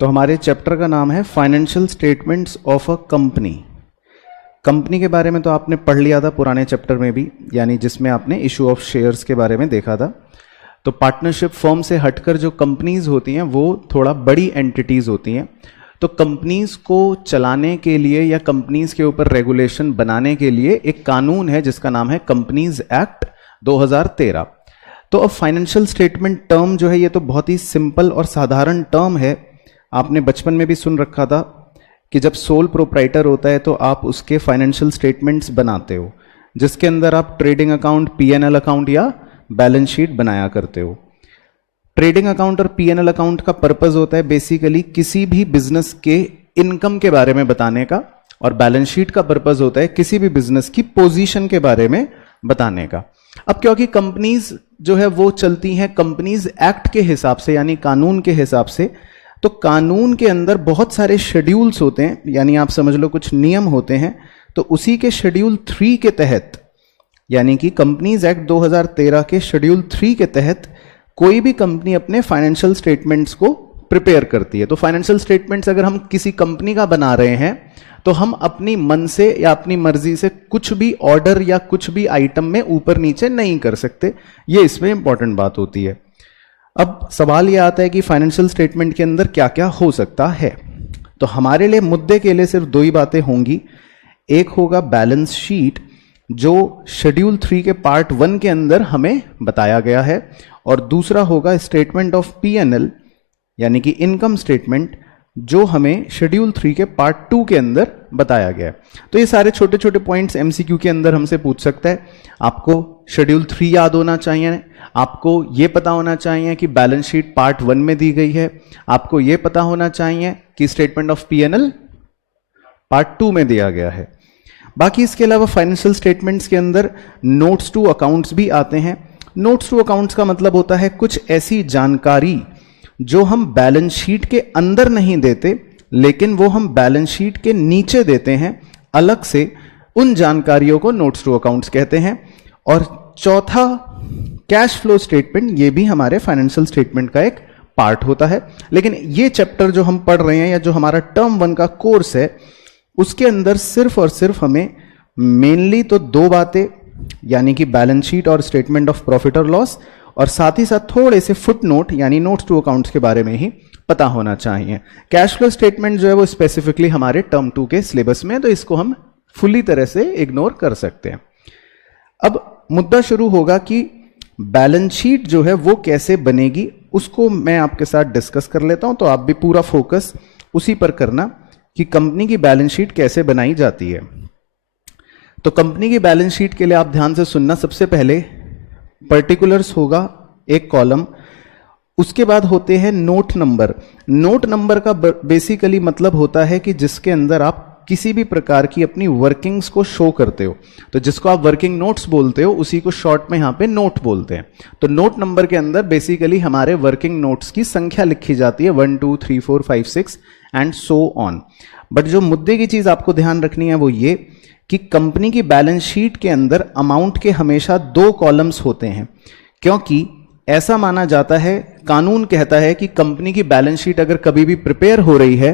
तो हमारे चैप्टर का नाम है financial statements of a company. Company के बारे में तो आपने पढ़ लिया था पुराने चैप्टर में भी, यानी जिसमें आपने इशू ऑफ शेयर्स के बारे में देखा था। तो पार्टनरशिप फर्म से हटकर जो कंपनीज होती हैं वो थोड़ा बड़ी एंटिटीज होती हैं। तो कंपनीज को चलाने के लिए या कंपनीज के ऊपर रेगुलेशन बनाने के लिए एक कानून है जिसका नाम है कंपनीज एक्ट 2013। तो अब फाइनेंशियल स्टेटमेंट टर्म जो है ये तो बहुत ही सिंपल और साधारण टर्म है। आपने बचपन में भी सुन रखा था कि जब सोल प्रोप्राइटर होता है तो आप उसके फाइनेंशियल स्टेटमेंट्स बनाते हो, जिसके अंदर आप ट्रेडिंग अकाउंट, पीएनएल अकाउंट या बैलेंस शीट बनाया करते हो। ट्रेडिंग अकाउंट और पीएनएल अकाउंट का पर्पस होता है बेसिकली किसी भी बिजनेस के इनकम के बारे में बताने का, और बैलेंस शीट का पर्पस होता है किसी भी बिजनेस की पोजीशन के बारे में बताने का। अब क्योंकि कंपनीज जो है वो चलती हैं कंपनीज एक्ट के हिसाब से, यानी कानून के हिसाब से, तो कानून के अंदर बहुत सारे शेड्यूल्स होते हैं, यानी आप समझ लो कुछ नियम होते हैं। तो उसी के शेड्यूल 3 के तहत, यानी कि कंपनीज एक्ट 2013 के शेड्यूल 3 के तहत कोई भी कंपनी अपने फाइनेंशियल स्टेटमेंट्स को प्रिपेयर करती है। तो फाइनेंशियल स्टेटमेंट्स अगर हम किसी कंपनी का बना रहे हैं तो हम अपनी मन से या अपनी मर्जी से कुछ भी ऑर्डर या कुछ भी आइटम में ऊपर नीचे नहीं कर सकते। ये इसमें इंपॉर्टेंट बात होती है। अब सवाल यह आता है कि फाइनेंशियल स्टेटमेंट के अंदर क्या क्या हो सकता है। तो हमारे लिए मुद्दे के लिए सिर्फ दो ही बातें होंगी। एक होगा बैलेंस शीट जो शेड्यूल 3 के पार्ट 1 के अंदर हमें बताया गया है, और दूसरा होगा स्टेटमेंट ऑफ पीएनएल यानी कि इनकम स्टेटमेंट जो हमें शेड्यूल 3 के पार्ट 2 के अंदर बताया गया है। तो ये सारे छोटे छोटे पॉइंट्स एमसीक्यू के अंदर हमसे पूछ सकता है। आपको शेड्यूल 3 याद होना चाहिए, आपको ये पता होना चाहिए कि बैलेंस शीट पार्ट 1 में दी गई है, आपको ये पता होना चाहिए कि स्टेटमेंट ऑफ पीएनएल पार्ट 2 में दिया गया है। बाकी इसके अलावा फाइनेंशियल स्टेटमेंट्स के अंदर नोट्स टू अकाउंट्स भी आते हैं। नोट्स टू अकाउंट्स का मतलब होता है कुछ ऐसी जानकारी जो हम बैलेंस शीट के अंदर नहीं देते, लेकिन वो हम बैलेंस शीट के नीचे देते हैं अलग से। उन जानकारियों को नोट्स टू अकाउंट्स कहते हैं। और चौथा कैश फ्लो स्टेटमेंट, ये भी हमारे फाइनेंशियल स्टेटमेंट का एक पार्ट होता है। लेकिन ये चैप्टर जो हम पढ़ रहे हैं या जो हमारा टर्म 1 का कोर्स है उसके अंदर सिर्फ और सिर्फ हमें मेनली तो दो बातें, यानी कि बैलेंस शीट और स्टेटमेंट ऑफ प्रॉफिट और लॉस, और साथ ही साथ थोड़े से फुट नोट यानी नोट्स टू अकाउंट्स के बारे में ही पता होना चाहिए। कैश फ्लो स्टेटमेंट जो है वो स्पेसिफिकली हमारे टर्म 2 के सिलेबस में है, तो इसको हम फुली तरह से इग्नोर कर सकते हैं। अब मुद्दा शुरू होगा कि बैलेंस शीट जो है वो कैसे बनेगी, उसको मैं आपके साथ डिस्कस कर लेता हूं। तो आप भी पूरा फोकस उसी पर करना कि कंपनी की बैलेंस शीट कैसे बनाई जाती है। तो कंपनी की बैलेंस शीट के लिए आप ध्यान से सुनना। सबसे पहले पर्टिकुलर्स होगा एक कॉलम, उसके बाद होते हैं नोट नंबर। नोट नंबर का बेसिकली मतलब होता है कि जिसके अंदर आप किसी भी प्रकार की अपनी वर्किंग्स को शो करते हो। तो जिसको आप वर्किंग नोट्स बोलते हो उसी को शॉर्ट में यहां पे नोट बोलते हैं। तो नोट नंबर के अंदर बेसिकली हमारे वर्किंग नोट्स की संख्या लिखी जाती है, 1 2 3 4 5 6 एंड सो ऑन। बट जो मुद्दे की चीज आपको ध्यान रखनी है वो ये कि कंपनी की बैलेंस शीट के अंदर अमाउंट के हमेशा 2 कॉलम्स होते हैं, क्योंकि ऐसा माना जाता है, कानून कहता है कि कंपनी की बैलेंस शीट अगर कभी भी प्रिपेयर हो रही है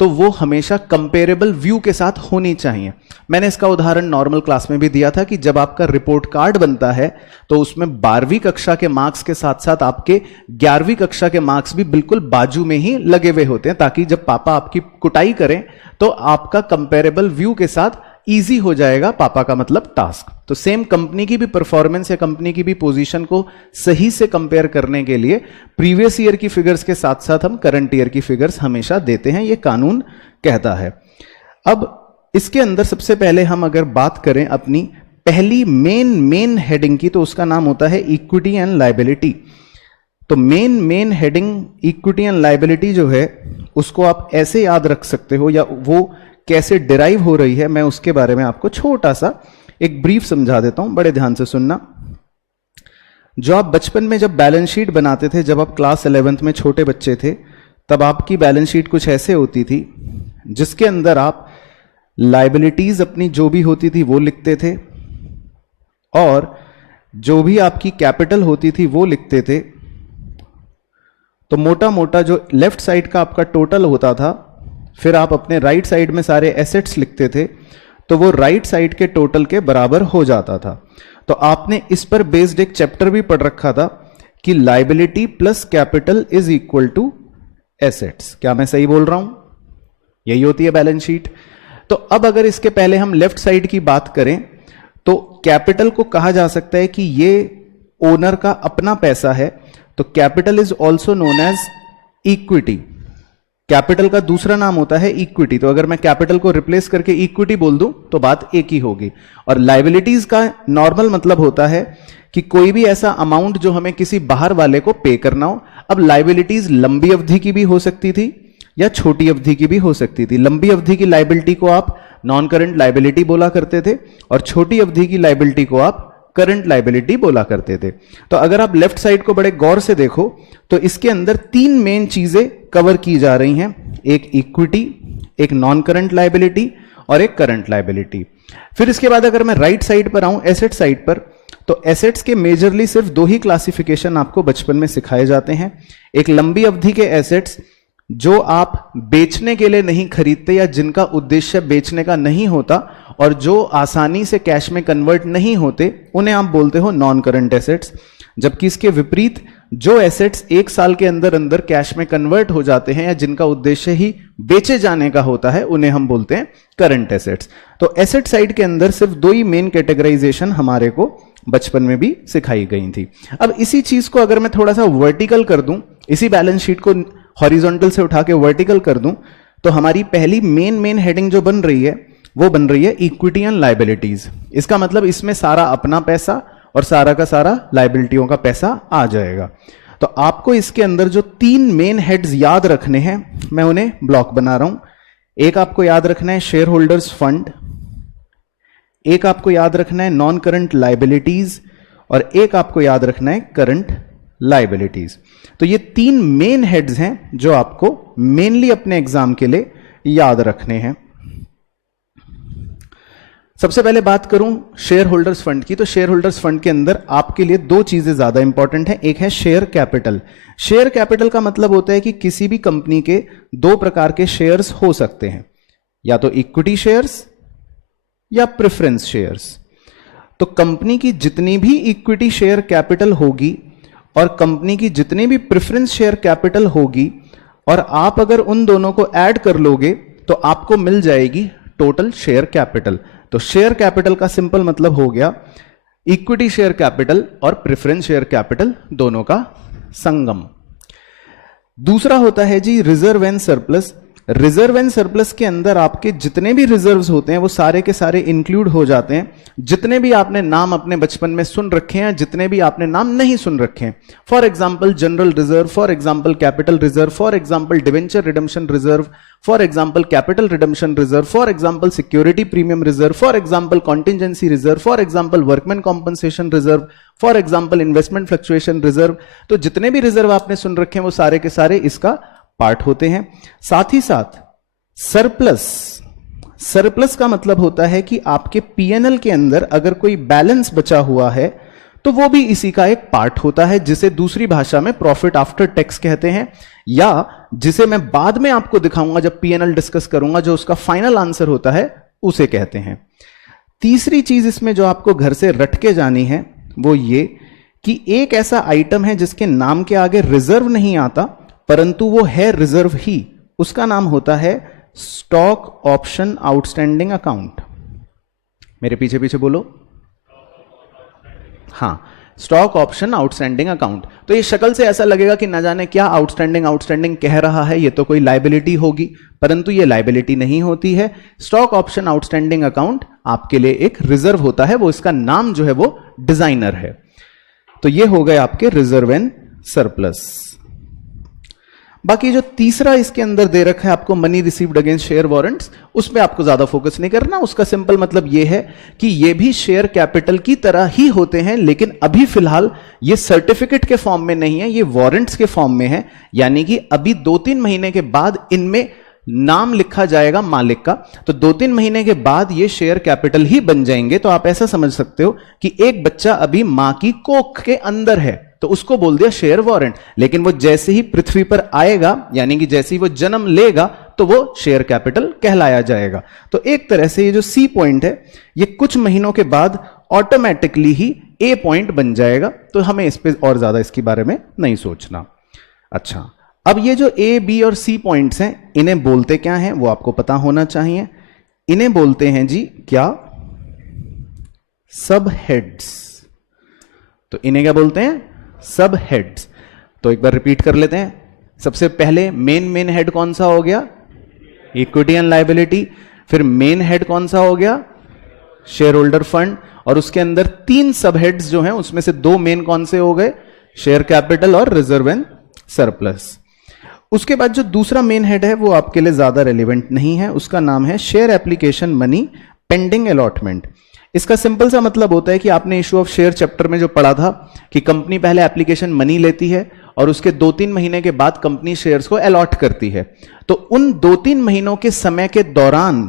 तो वो हमेशा कंपेरेबल व्यू के साथ होनी चाहिए। मैंने इसका उदाहरण नॉर्मल क्लास में भी दिया था कि जब आपका रिपोर्ट कार्ड बनता है तो उसमें 12वीं कक्षा के मार्क्स के साथ साथ आपके 11वीं कक्षा के मार्क्स भी बिल्कुल बाजू में ही लगे हुए होते हैं, ताकि जब पापा आपकी कुटाई करें तो आपका कंपेरेबल व्यू के साथ इजी हो जाएगा। पापा का मतलब टास्क। तो सेम कंपनी की भी परफॉर्मेंस या कंपनी की भी पोजीशन को सही से कंपेयर करने के लिए प्रीवियस ईयर की फिगर्स के साथ साथ हम करंट ईयर की फिगर्स हमेशा देते हैं, ये कानून कहता है। अब इसके अंदर सबसे पहले हम अगर बात करें अपनी पहली मेन हेडिंग की, तो उसका नाम होता है इक्विटी एंड लायबिलिटी। तो main heading equity and liability जो है उसको आप ऐसे याद रख सकते हो, या वो कैसे डिराइव हो रही है मैं उसके बारे में आपको छोटा सा एक ब्रीफ समझा देता हूं, बड़े ध्यान से सुनना। जो आप बचपन में जब बैलेंस शीट बनाते थे, जब आप क्लास 11th में छोटे बच्चे थे, तब आपकी बैलेंस शीट कुछ ऐसे होती थी जिसके अंदर आप लायबिलिटीज अपनी जो भी होती थी वो लिखते थे, और जो भी आपकी कैपिटल होती थी वो लिखते थे। तो मोटा मोटा जो लेफ्ट साइड का आपका टोटल होता था, फिर आप अपने राइट साइड में सारे एसेट्स लिखते थे, तो वो राइट साइड के टोटल के बराबर हो जाता था। तो आपने इस पर बेस्ड एक चैप्टर भी पढ़ रखा था कि liability plus capital is equal to assets. क्या मैं सही बोल रहा हूं? यही होती है बैलेंस शीट। तो अब अगर इसके पहले हम लेफ्ट साइड की बात करें तो कैपिटल को कहा जा सकता है कि ये ओनर का अपना पैसा है, तो capital is also known as equity. Capital का दूसरा नाम होता है इक्विटी। तो अगर मैं कैपिटल को रिप्लेस करके इक्विटी बोल दूं तो बात एक ही होगी। और लायबिलिटीज का नॉर्मल मतलब होता है कि कोई भी ऐसा अमाउंट जो हमें किसी बाहर वाले को पे करना हो। अब लायबिलिटीज लंबी अवधि की भी हो सकती थी या छोटी अवधि की भी हो सकती थी। लंबी अवधि की लायबिलिटी को आप नॉन करंट लायबिलिटी बोला करते थे और छोटी अवधि की लायबिलिटी को आप करंट लायबिलिटी बोला करते थे। तो अगर आप लेफ्ट साइड को बड़े गौर से देखो तो इसके अंदर तीन मेन चीजें कवर की जा रही हैं, एक इक्विटी, एक नॉन करंट लायबिलिटी और एक करंट लायबिलिटी। फिर इसके बाद अगर मैं राइट साइड पर आऊं, एसेट साइड पर, तो एसेट्स के मेजरली सिर्फ दो ही क्लासिफिकेशन आपको बचपन में सिखाए जाते हैं। एक लंबी अवधि के एसेट्स जो आप बेचने के लिए नहीं खरीदते या जिनका उद्देश्य बेचने का नहीं होता और जो आसानी से कैश में कन्वर्ट नहीं होते, उन्हें आप बोलते हो नॉन करंट एसेट्स। जबकि इसके विपरीत जो एसेट्स एक साल के अंदर अंदर कैश में कन्वर्ट हो जाते हैं या जिनका उद्देश्य ही बेचे जाने का होता है, उन्हें हम बोलते हैं करंट एसेट्स। तो एसेट साइड के अंदर सिर्फ दो ही मेन कैटेगराइजेशन हमारे को बचपन में भी सिखाई गई थी। अब इसी चीज को अगर मैं थोड़ा सा वर्टिकल कर दूं, इसी बैलेंस शीट को हॉरिजॉन्टल से उठा के वर्टिकल कर दूं, तो हमारी पहली मेन हेडिंग जो बन रही है वो बन रही है इक्विटी एंड लायबिलिटीज। इसका मतलब इसमें सारा अपना पैसा और सारा का सारा लायबिलिटियों का पैसा आ जाएगा। तो आपको इसके अंदर जो तीन मेन हेड्स याद रखने हैं, मैं उन्हें ब्लॉक बना रहा हूं। एक आपको याद रखना है शेयर होल्डर्स फंड, एक आपको याद रखना है नॉन करंट लायबिलिटीज और एक आपको याद रखना है करंट लायबिलिटीज। तो ये तीन मेन हेड्स हैं जो आपको मेनली अपने एग्जाम के लिए याद रखने हैं। सबसे पहले बात करूं शेयर होल्डर्स फंड की, तो शेयर होल्डर्स फंड के अंदर आपके लिए दो चीजें ज्यादा इंपॉर्टेंट हैं। एक है शेयर कैपिटल। शेयर कैपिटल का मतलब होता है कि किसी भी कंपनी के दो प्रकार के शेयर्स हो सकते हैं, या तो इक्विटी शेयर्स या प्रेफरेंस शेयर्स। तो कंपनी की जितनी भी इक्विटी शेयर कैपिटल होगी और कंपनी की जितनी भी प्रेफरेंस शेयर कैपिटल होगी और आप अगर उन दोनों को ऐड कर लोगे तो आपको मिल जाएगी टोटल शेयर कैपिटल। तो शेयर कैपिटल का सिंपल मतलब हो गया इक्विटी शेयर कैपिटल और प्रेफरेंस शेयर कैपिटल दोनों का संगम। दूसरा होता है जी reserve and surplus. Reserve and surplus के अंदर आपके जितने भी रिजर्व्स होते हैं वो सारे के सारे इंक्लूड हो जाते हैं। जितने भी आपने नाम अपने बचपन में सुन रखे हैं, जितने भी आपने नाम नहीं सुन रखे हैं, for example general reserve, for example capital reserve, for example debenture redemption reserve, for example capital redemption reserve, for example security premium reserve, for example contingency reserve, for example workman compensation reserve, for example investment fluctuation reserve. तो जितने भी reserve आपने सुन रखे हैं वो सारे के सारे इसका पार्ट होते हैं। साथ ही साथ सरप्लस, सरप्लस का मतलब होता है कि आपके पीएनएल के अंदर अगर कोई बैलेंस बचा हुआ है तो वो भी इसी का एक पार्ट होता है, जिसे दूसरी भाषा में प्रॉफिट आफ्टर टैक्स कहते हैं, या जिसे मैं बाद में आपको दिखाऊंगा जब पीएनएल डिस्कस करूंगा, जो उसका फाइनल आंसर होता है उसे कहते हैं। तीसरी चीज इसमें जो आपको घर से रट के जानी है वो ये कि एक ऐसा आइटम है जिसके नाम के आगे रिजर्व नहीं आता परंतु वो है रिजर्व ही, उसका नाम होता है स्टॉक ऑप्शन आउटस्टैंडिंग अकाउंट। मेरे पीछे पीछे बोलो, हाँ, स्टॉक ऑप्शन आउटस्टैंडिंग अकाउंट। तो ये शक्ल से ऐसा लगेगा कि ना जाने क्या आउटस्टैंडिंग आउटस्टैंडिंग कह रहा है, ये तो कोई लायबिलिटी होगी, परंतु ये लायबिलिटी नहीं होती है। स्टॉक ऑप्शन आउटस्टैंडिंग अकाउंट आपके लिए एक रिजर्व होता है, वो इसका नाम जो है वो डिजाइनर है। तो ये हो गए आपके रिजर्व एंड सरप्लस। बाकी जो तीसरा इसके अंदर दे रखा है आपको money received against share warrants, उस पे आपको ज्यादा फोकस नहीं करना। उसका सिंपल मतलब ये है कि ये भी शेयर कैपिटल की तरह ही होते हैं, लेकिन अभी फिलहाल ये सर्टिफिकेट के फॉर्म में नहीं है, ये वारंट्स के फॉर्म में है। यानी कि अभी 2-3 महीने के बाद इनमें नाम लिखा जाएगा मालिक का, तो 2-3 महीने के बाद ये शेयर कैपिटल ही बन जाएंगे। तो आप ऐसा समझ सकते हो कि एक बच्चा अभी मां की कोख के अंदर है, तो उसको बोल दिया शेयर वारंट, लेकिन वो जैसे ही पृथ्वी पर आएगा, यानी कि जैसे ही वो जन्म लेगा, तो वो शेयर कैपिटल कहलाया जाएगा। तो एक तरह से ये जो सी पॉइंट है, ये कुछ महीनों के बाद ऑटोमेटिकली ही ए पॉइंट बन जाएगा। तो हमें इस पे और ज्यादा इसके बारे में नहीं सोचना। अच्छा, अब ये जो ए, बी और सी पॉइंट्स हैं, इन्हें बोलते क्या हैं वो आपको पता होना चाहिए। इन्हें बोलते हैं जी क्या? सब हेड्स। तो इन्हें क्या बोलते हैं? सब हेड्स। तो एक बार रिपीट कर लेते हैं। सबसे पहले मेन हेड कौन सा हो गया? Equity and liability. फिर मेन हेड कौन सा हो गया? Share holder fund. और उसके अंदर 3 सब हेड्स जो हैं, उसमें से 2 मेन कौन से हो गए? शेयर कैपिटल और रिजर्व एंड सरप्लस। उसके बाद जो दूसरा मेन हेड है वो आपके लिए ज्यादा रेलिवेंट नहीं है, उसका नाम है share application money pending allotment. इसका सिंपल सा मतलब होता है कि आपने इशू ऑफ शेयर चैप्टर में जो पढ़ा था कि कंपनी पहले एप्लीकेशन मनी लेती है और उसके 2-3 महीने के बाद कंपनी शेयर्स को अलॉट करती है। तो उन 2-3 महीनों के समय के दौरान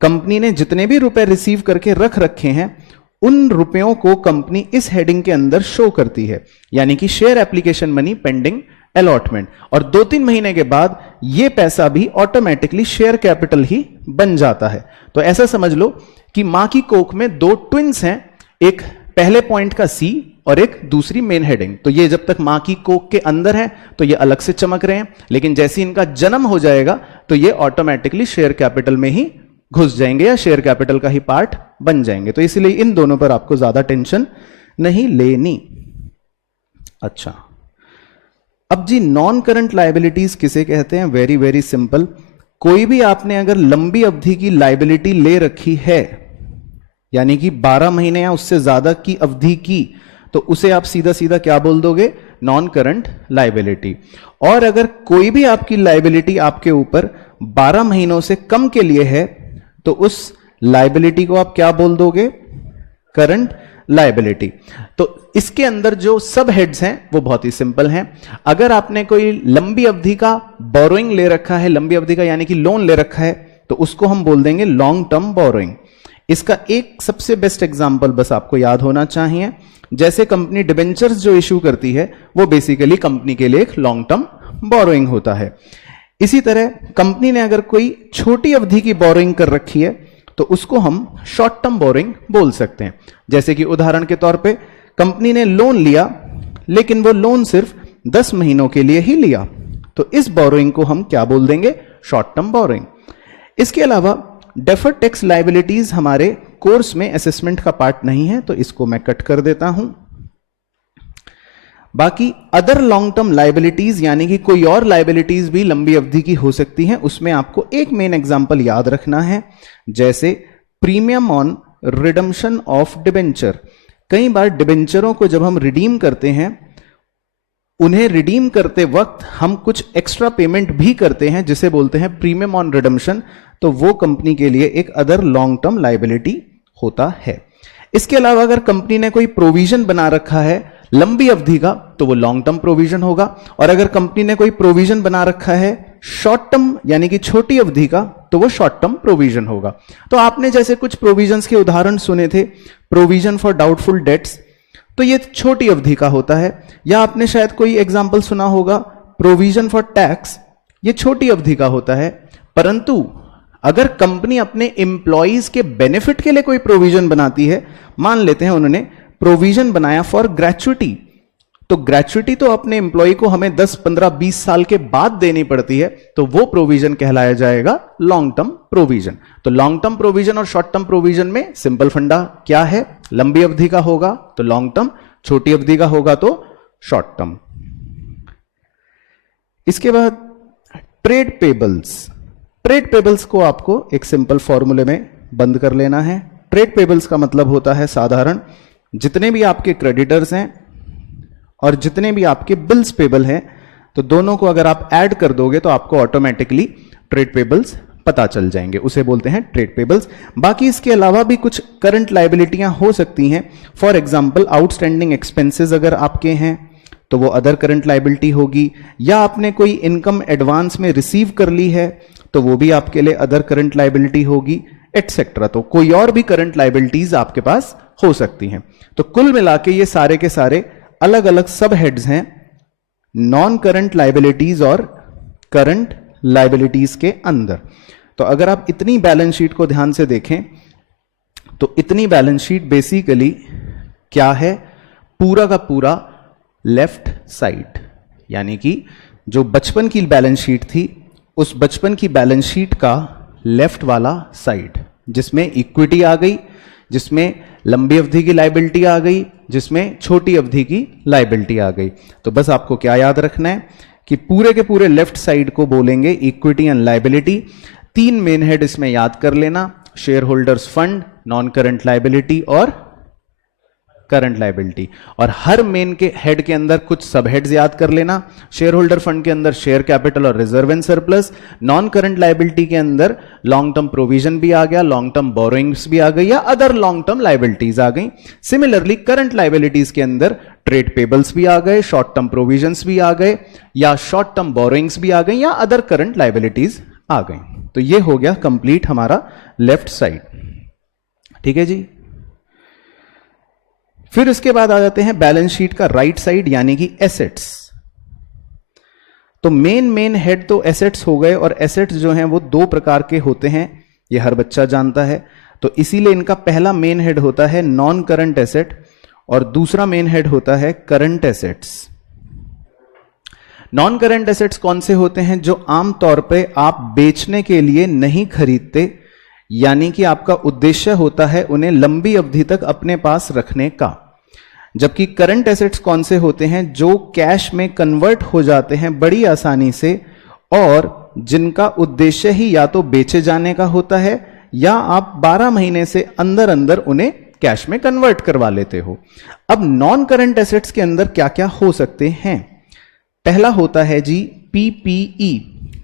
कंपनी ने जितने भी रुपए रिसीव करके रख रखे हैं, उन रुपयों को कंपनी इस हेडिंग के अंदर शो करती है, यानी कि share application money pending allotment. और 2-3 महीने के बाद यह पैसा भी ऑटोमेटिकली शेयर कैपिटल ही बन जाता है। तो ऐसा समझ लो कि मां की कोख में 2 ट्विंस हैं, एक पहले पॉइंट का सी और एक दूसरी मेन हेडिंग। तो ये जब तक मां की कोख के अंदर है तो ये अलग से चमक रहे हैं, लेकिन जैसे इनका जन्म हो जाएगा तो ये ऑटोमेटिकली शेयर कैपिटल में ही घुस जाएंगे या शेयर कैपिटल का ही पार्ट बन जाएंगे। तो इसलिए इन दोनों पर आपको ज्यादा टेंशन नहीं लेनी। अच्छा, अब जी नॉन करंट लायबिलिटीज किसे कहते हैं? Very very simple. कोई भी आपने अगर लंबी अवधि की लायबिलिटी ले रखी है, यानी कि 12 महीने या उससे ज्यादा की अवधि की, तो उसे आप सीधा सीधा क्या बोल दोगे? Non current liability. और अगर कोई भी आपकी लायबिलिटी आपके ऊपर 12 महीनों से कम के लिए है, तो उस लायबिलिटी को आप क्या बोल दोगे? Current liability. तो इसके अंदर जो सब हेड्स हैं वो बहुत ही सिंपल हैं। अगर आपने कोई लंबी अवधि का बोरोइंग ले रखा है, लंबी अवधि का यानी कि लोन ले रखा है, तो उसको हम बोल देंगे लॉन्ग टर्म बोरोइंग। इसका एक सबसे बेस्ट एग्जांपल बस आपको याद होना चाहिए, जैसे कंपनी डिबेंचर्स जो इशू करती है वो बेसिकली कंपनी के लिए एक लॉन्ग टर्म बोरोइंग होता है। इसी तरह कंपनी ने अगर कोई छोटी अवधि की बोरोइंग कर रखी है तो उसको हम शॉर्ट टर्म बोरोइंग बोल सकते हैं। जैसे कि उदाहरण के तौर पे कंपनी ने लोन लिया, लेकिन वो लोन सिर्फ 10 महीनों के लिए ही लिया, तो इस बोरोइंग को हम क्या बोल देंगे? Short term borrowing. इसके अलावा डेफर्ड टैक्स लायबिलिटीज हमारे कोर्स में असेसमेंट का पार्ट नहीं है, तो इसको मैं कट कर देता हूं। बाकी अदर लॉन्ग टर्म लायबिलिटीज यानी कि कोई और लायबिलिटीज भी लंबी अवधि की हो सकती हैं, उसमें आपको एक मेन एग्जांपल याद रखना है, जैसे premium on redemption of debenture. कई बार डिबेंचरों को जब हम रिडीम करते हैं, उन्हें रिडीम करते वक्त हम कुछ एक्स्ट्रा पेमेंट भी करते हैं, जिसे बोलते हैं प्रीमियम ऑन रिडम्पशन। तो वो कंपनी के लिए एक अदर लॉन्ग टर्म लायबिलिटी होता है। इसके अलावा अगर कंपनी ने कोई प्रोविजन बना रखा है लंबी अवधि का, तो वो लॉन्ग टर्म प्रोविजन होगा। और अगर कंपनी ने कोई प्रोविजन बना रखा है शॉर्ट टर्म यानी कि छोटी अवधि का, तो वो शॉर्ट टर्म प्रोविजन होगा। तो आपने जैसे कुछ प्रोविजंस के उदाहरण सुने थे, प्रोविजन फॉर डाउटफुल डेट्स, तो ये छोटी अवधि का होता है। या आपने शायद कोई एग्जाम्पल सुना होगा प्रोविजन फॉर टैक्स, ये छोटी अवधि का होता है। परंतु अगर कंपनी अपने एम्प्लॉइज के बेनिफिट के लिए कोई प्रोविजन बनाती है, मान लेते हैं उन्होंने प्रोविजन बनाया फॉर ग्रेचुइटी, तो ग्रेचुइटी तो अपने एम्प्लॉय को हमें 10, 15, 20 साल के बाद देनी पड़ती है, तो वो प्रोविजन कहलाया जाएगा लॉन्ग टर्म प्रोविजन। तो लॉन्ग टर्म प्रोविजन और शॉर्ट टर्म प्रोविजन में सिंपल फंडा क्या है? लंबी अवधि का होगा तो लॉन्ग टर्म, छोटी अवधि का होगा तो शॉर्ट टर्म। इसके बाद ट्रेड पेबल्स। ट्रेड पेबल्स को आपको एक सिंपल फॉर्मूले में बंद कर लेना है। ट्रेड पेबल्स का मतलब होता है साधारण, जितने भी आपके क्रेडिटर्स हैं और जितने भी आपके बिल्स पेबल हैं, तो दोनों को अगर आप ऐड कर दोगे तो आपको ऑटोमेटिकली ट्रेड पेबल्स पता चल जाएंगे, उसे बोलते हैं ट्रेड पेबल्स। बाकी इसके अलावा भी कुछ करंट लायबिलिटियां हो सकती हैं। फॉर एग्जांपल आउटस्टैंडिंग एक्सपेंसेस अगर आपके हैं तो वो अदर करंट लायबिलिटी होगी, या आपने कोई इनकम एडवांस में रिसीव कर ली है तो वो भी आपके लिए अदर करंट लाइबिलिटी होगी, एटसेट्रा। तो कोई और भी करंट लाइबिलिटीज आपके पास हो सकती हैं। तो कुल मिला के ये सारे के सारे अलग अलग सब हेड्स हैं नॉन करंट लाइबिलिटीज और करंट लाइबिलिटीज के अंदर। तो अगर आप इतनी बैलेंस शीट को ध्यान से देखें तो इतनी बैलेंस शीट बेसिकली क्या है, पूरा का पूरा लेफ्ट साइड, यानी कि जो बचपन की बैलेंस शीट थी उस बचपन की बैलेंस शीट का लेफ्ट वाला साइड, जिसमें इक्विटी आ गई, जिसमें लंबी अवधि की लाइबिलिटी आ गई, जिसमें छोटी अवधि की लाइबिलिटी आ गई। तो बस आपको क्या याद रखना है कि पूरे के पूरे लेफ्ट साइड को बोलेंगे इक्विटी एंड लाइबिलिटी। तीन मेन हेड इसमें याद कर लेना, share holders fund, non current liability और करंट लाइबिलिटी। और हर मेन के हेड के अंदर कुछ सब हेड्स याद कर लेना। शेयर होल्डर फंड के अंदर शेयर कैपिटल और reserve and surplus, non current liability के अंदर लॉन्ग टर्म प्रोविजन भी आ गया, लॉन्ग टर्म बोरोइंग्स भी आ गई या अदर लॉन्ग टर्म लाइबिलिटीज आ गई। सिमिलरली करंट लाइबिलिटीज के अंदर ट्रेड पेबल्स भी आ गए, शॉर्ट टर्म प्रोविजंस भी आ गए या शॉर्ट टर्म बोरोइंग्स भी आ गई या अदर करंट लाइबिलिटीज आ गई। तो ये हो गया कंप्लीट हमारा लेफ्ट साइड। ठीक है जी। फिर इसके बाद आ जाते हैं बैलेंस शीट का राइट साइड, यानी कि एसेट्स। तो मेन हेड तो एसेट्स हो गए, और एसेट्स जो हैं वो दो प्रकार के होते हैं, ये हर बच्चा जानता है। तो इसीलिए इनका पहला मेन हेड होता है नॉन करंट एसेट और दूसरा मेन हेड होता है current assets. Non current assets कौन से होते हैं? जो आमतौर पे आप बेचने के लिए नहीं खरीदते, यानी कि आपका उद्देश्य होता है उन्हें लंबी अवधि तक अपने पास रखने का। जबकि करंट एसेट्स कौन से होते हैं? जो कैश में कन्वर्ट हो जाते हैं बड़ी आसानी से और जिनका उद्देश्य ही या तो बेचे जाने का होता है या आप 12 महीने से अंदर अंदर उन्हें कैश में कन्वर्ट करवा लेते हो। अब नॉन करंट एसेट्स के अंदर क्या क्या हो सकते हैं? पहला होता है जी पीपीई,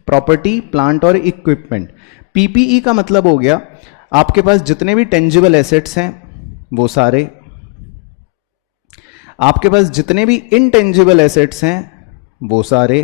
प्रॉपर्टी प्लांट और इक्विपमेंट। पीपीई का मतलब हो गया आपके पास जितने भी टेंजिबल एसेट्स हैं वो सारे, आपके पास जितने भी इनटेंजिबल एसेट्स हैं वो सारे।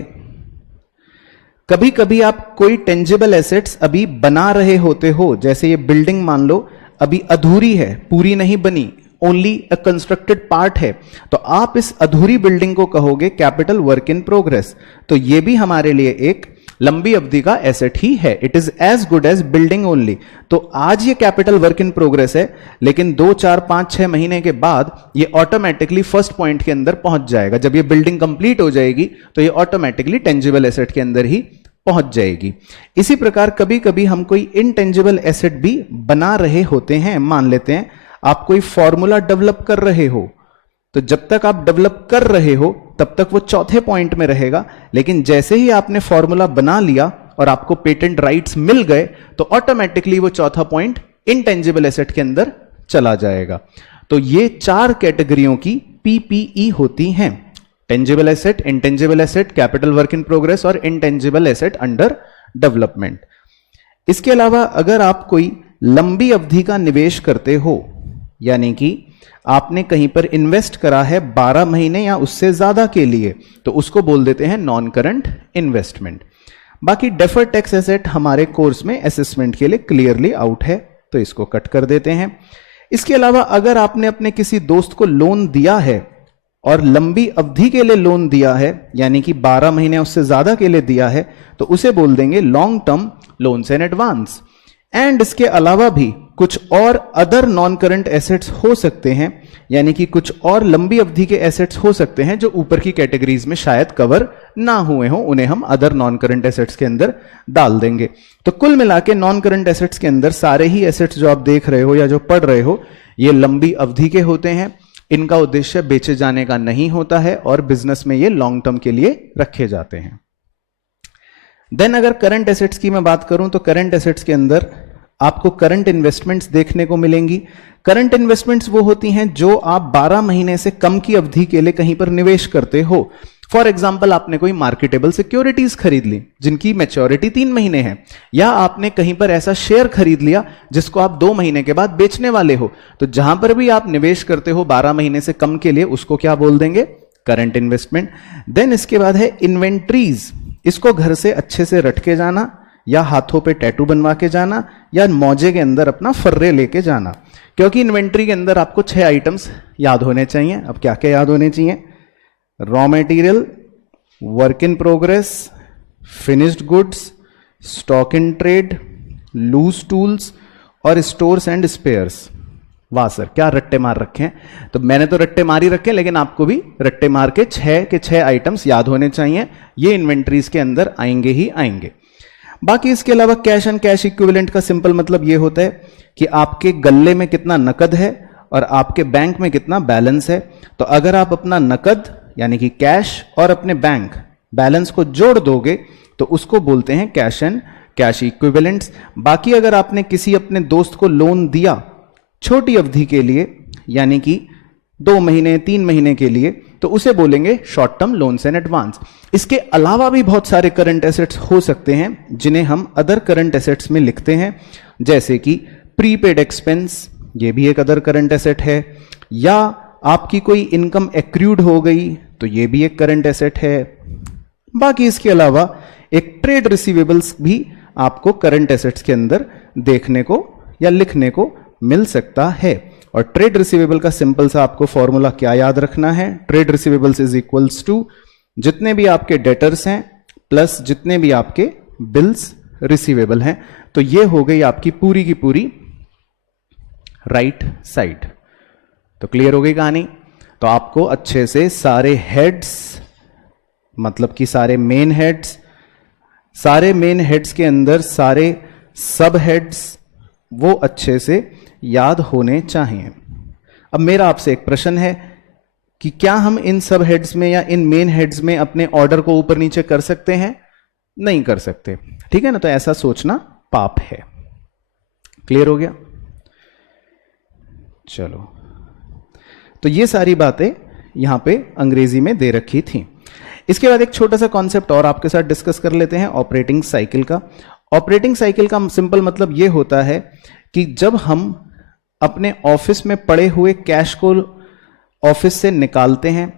कभी कभी आप कोई टेंजिबल एसेट्स अभी बना रहे होते हो, जैसे ये बिल्डिंग मान लो अभी अधूरी है, पूरी नहीं बनी, ओनली अ कंस्ट्रक्टेड पार्ट है, तो आप इस अधूरी बिल्डिंग को कहोगे कैपिटल वर्क इन प्रोग्रेस। तो ये भी हमारे लिए एक लंबी अवधि का एसेट ही है। It is as good as building only. तो आज ये कैपिटल वर्क इन प्रोग्रेस है, लेकिन 2, 4, 5, 6 महीने के बाद ये ऑटोमेटिकली फर्स्ट पॉइंट के अंदर पहुंच जाएगा। जब ये बिल्डिंग कंप्लीट हो जाएगी तो ये ऑटोमेटिकली टेंजिबल एसेट के अंदर ही पहुंच जाएगी। इसी प्रकार कभी कभी हम कोई इनटेंजिबल एसेट भी बना रहे होते हैं। मान लेते हैं आप कोई फॉर्मूला डेवलप कर रहे हो, तो जब तक आप डेवलप कर रहे हो तब तक वो चौथे पॉइंट में रहेगा, लेकिन जैसे ही आपने फॉर्मूला बना लिया और आपको पेटेंट राइट्स मिल गए तो ऑटोमेटिकली वो चौथा पॉइंट इनटेंजिबल एसेट के अंदर चला जाएगा। तो ये 4 कैटेगरियों की पीपीई होती हैं: tangible asset, intangible asset, capital work in progress और इनटेंजिबल एसेट अंडर डेवलपमेंट। इसके अलावा अगर आप कोई लंबी अवधि का निवेश करते हो, यानी कि आपने कहीं पर इन्वेस्ट करा है 12 महीने या उससे ज्यादा के लिए, तो उसको बोल देते हैं नॉन करंट इन्वेस्टमेंट। बाकी डेफर्ड टैक्स एसेट हमारे कोर्स में असेसमेंट के लिए क्लियरली आउट है, तो इसको कट कर देते हैं। इसके अलावा अगर आपने अपने किसी दोस्त को लोन दिया है और लंबी अवधि के लिए लोन दिया है, यानी कि 12 महीने उससे ज्यादा के लिए दिया है, तो उसे बोल देंगे long term loans in advance. And इसके अलावा भी कुछ और अदर नॉन करंट एसेट्स हो सकते हैं, यानी कि कुछ और लंबी अवधि के एसेट्स हो सकते हैं जो ऊपर की कैटेगरीज में शायद कवर ना हुए हों, उन्हें हम अदर नॉन करंट एसेट्स के अंदर डाल देंगे। तो कुल मिला के नॉन करंट एसेट्स के अंदर सारे ही एसेट्स जो आप देख रहे हो या जो पढ़ रहे हो, ये लंबी अवधि के होते हैं। इनका उद्देश्य बेचे जाने का नहीं होता है और बिजनेस में ये लॉन्ग टर्म के लिए रखे जाते हैं। देन अगर करंट एसेट्स की मैं बात करूं तो करंट एसेट्स के अंदर आपको करंट इन्वेस्टमेंट्स देखने को मिलेंगी। करंट इन्वेस्टमेंट्स वो होती हैं जो आप 12 महीने से कम की अवधि के लिए कहीं पर निवेश करते हो। फॉर एग्जाम्पल आपने कोई मार्केटेबल सिक्योरिटीज खरीद ली जिनकी मैच्योरिटी 3 महीने है, या आपने कहीं पर ऐसा शेयर खरीद लिया जिसको आप 2 महीने के बाद बेचने वाले हो। तो जहां पर भी आप निवेश करते हो 12 महीने से कम के लिए, उसको क्या बोल देंगे? Current investment. देन इसके बाद है इन्वेंट्रीज। इसको घर से अच्छे से रट के जाना, या हाथों पे टैटू बनवा के जाना, या मौजे के अंदर अपना फर्रे लेके जाना। क्योंकि इन्वेंट्री के अंदर आपको 6 आइटम्स याद होने चाहिए। अब क्या क्या याद होने चाहिए? Raw material, work in progress, finished goods, stock in trade, loose tools और स्टोर्स एंड स्पेयर्स। वाह सर, क्या रट्टे मार रखे हैं। तो मैंने तो रट्टे मार ही रखे, लेकिन आपको भी रट्टे मार के 6 आइटम्स याद होने चाहिए। ये इन्वेंट्रीज के अंदर आएंगे ही आएंगे। बाकी इसके अलावा कैश एंड कैश इक्विवेलेंट का सिंपल मतलब ये होता है कि आपके गल्ले में कितना नकद है और आपके बैंक में कितना बैलेंस है। तो अगर आप अपना नकद यानी कि कैश और अपने बैंक बैलेंस को जोड़ दोगे तो उसको बोलते हैं कैश एंड कैश इक्विवेलेंट्स। बाकी अगर आपने किसी अपने दोस्त को लोन दिया छोटी अवधि के लिए, यानी कि 2 महीने 3 महीने के लिए, तो उसे बोलेंगे short term loans and advance. इसके अलावा भी बहुत सारे करंट एसेट्स हो सकते हैं जिन्हें हम अदर करंट एसेट्स में लिखते हैं, जैसे कि प्रीपेड एक्सपेंस, ये भी एक अदर करंट एसेट है, या आपकी कोई इनकम एक्रूड हो गई तो ये भी एक करंट एसेट है। बाकी इसके अलावा एक ट्रेड रिसीवेबल्स भी आपको करंट एसेट्स के अंदर देखने को या लिखने को मिल सकता है। और ट्रेड रिसीवेबल का सिंपल सा आपको फॉर्मूला क्या याद रखना है? Trade receivables is equals to जितने भी आपके डेटर्स हैं प्लस जितने भी आपके बिल्स रिसीवेबल हैं। तो ये हो गई आपकी पूरी की पूरी राइट साइड। तो क्लियर हो गई कहानी। तो आपको अच्छे से सारे हेड्स, मतलब कि सारे मेन हेड्स के अंदर सारे सब हेड्स वो अच्छे से याद होने चाहिए। अब मेरा आपसे एक प्रश्न है कि क्या हम इन सब हेड्स में या इन मेन हेड्स में अपने ऑर्डर को ऊपर नीचे कर सकते हैं? नहीं कर सकते, ठीक है ना। तो ऐसा सोचना पाप है। क्लियर हो गया? चलो, तो ये सारी बातें यहां पे अंग्रेजी में दे रखी थी। इसके बाद एक छोटा सा कॉन्सेप्ट और आपके साथ डिस्कस कर लेते हैं, ऑपरेटिंग साइकिल का। ऑपरेटिंग साइकिल का सिंपल मतलब यह होता है कि जब हम अपने ऑफिस में पड़े हुए कैश को ऑफिस से निकालते हैं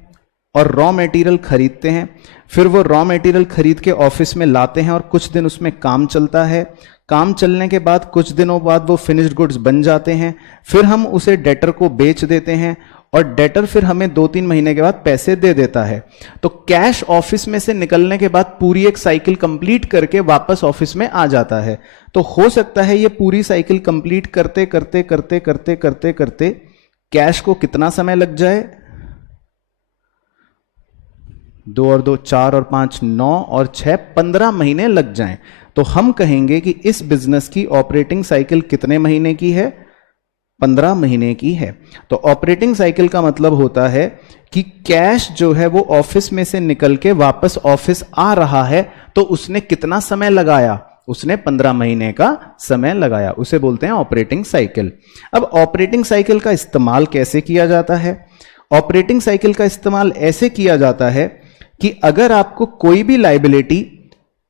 और रॉ मटेरियल खरीदते हैं, फिर वो रॉ मटेरियल खरीद के ऑफिस में लाते हैं और कुछ दिन उसमें काम चलता है। काम चलने के बाद कुछ दिनों बाद वो फिनिश्ड गुड्स बन जाते हैं, फिर हम उसे डेटर को बेच देते हैं और डेटर फिर हमें 2-3 महीने के बाद पैसे दे देता है। तो कैश ऑफिस में से निकलने के बाद पूरी एक साइकिल कंप्लीट करके वापस ऑफिस में आ जाता है। तो हो सकता है ये पूरी साइकिल कंप्लीट करते करते करते करते करते करते कैश को कितना समय लग जाए? 2 और 2 4 और 5 9 और 6 15 महीने लग जाएं। तो हम कहेंगे कि इस बिजनेस की ऑपरेटिंग साइकिल कितने महीने की है? 15 महीने की है। तो ऑपरेटिंग साइकिल का मतलब होता है कि कैश जो है वो ऑफिस में से निकल के वापस ऑफिस आ रहा है, तो उसने कितना समय लगाया? उसने 15 महीने का समय लगाया। उसे बोलते हैं ऑपरेटिंग साइकिल। अब ऑपरेटिंग साइकिल का इस्तेमाल कैसे किया जाता है? ऑपरेटिंग साइकिल का इस्तेमाल ऐसे किया जाता है कि अगर आपको कोई भी लायबिलिटी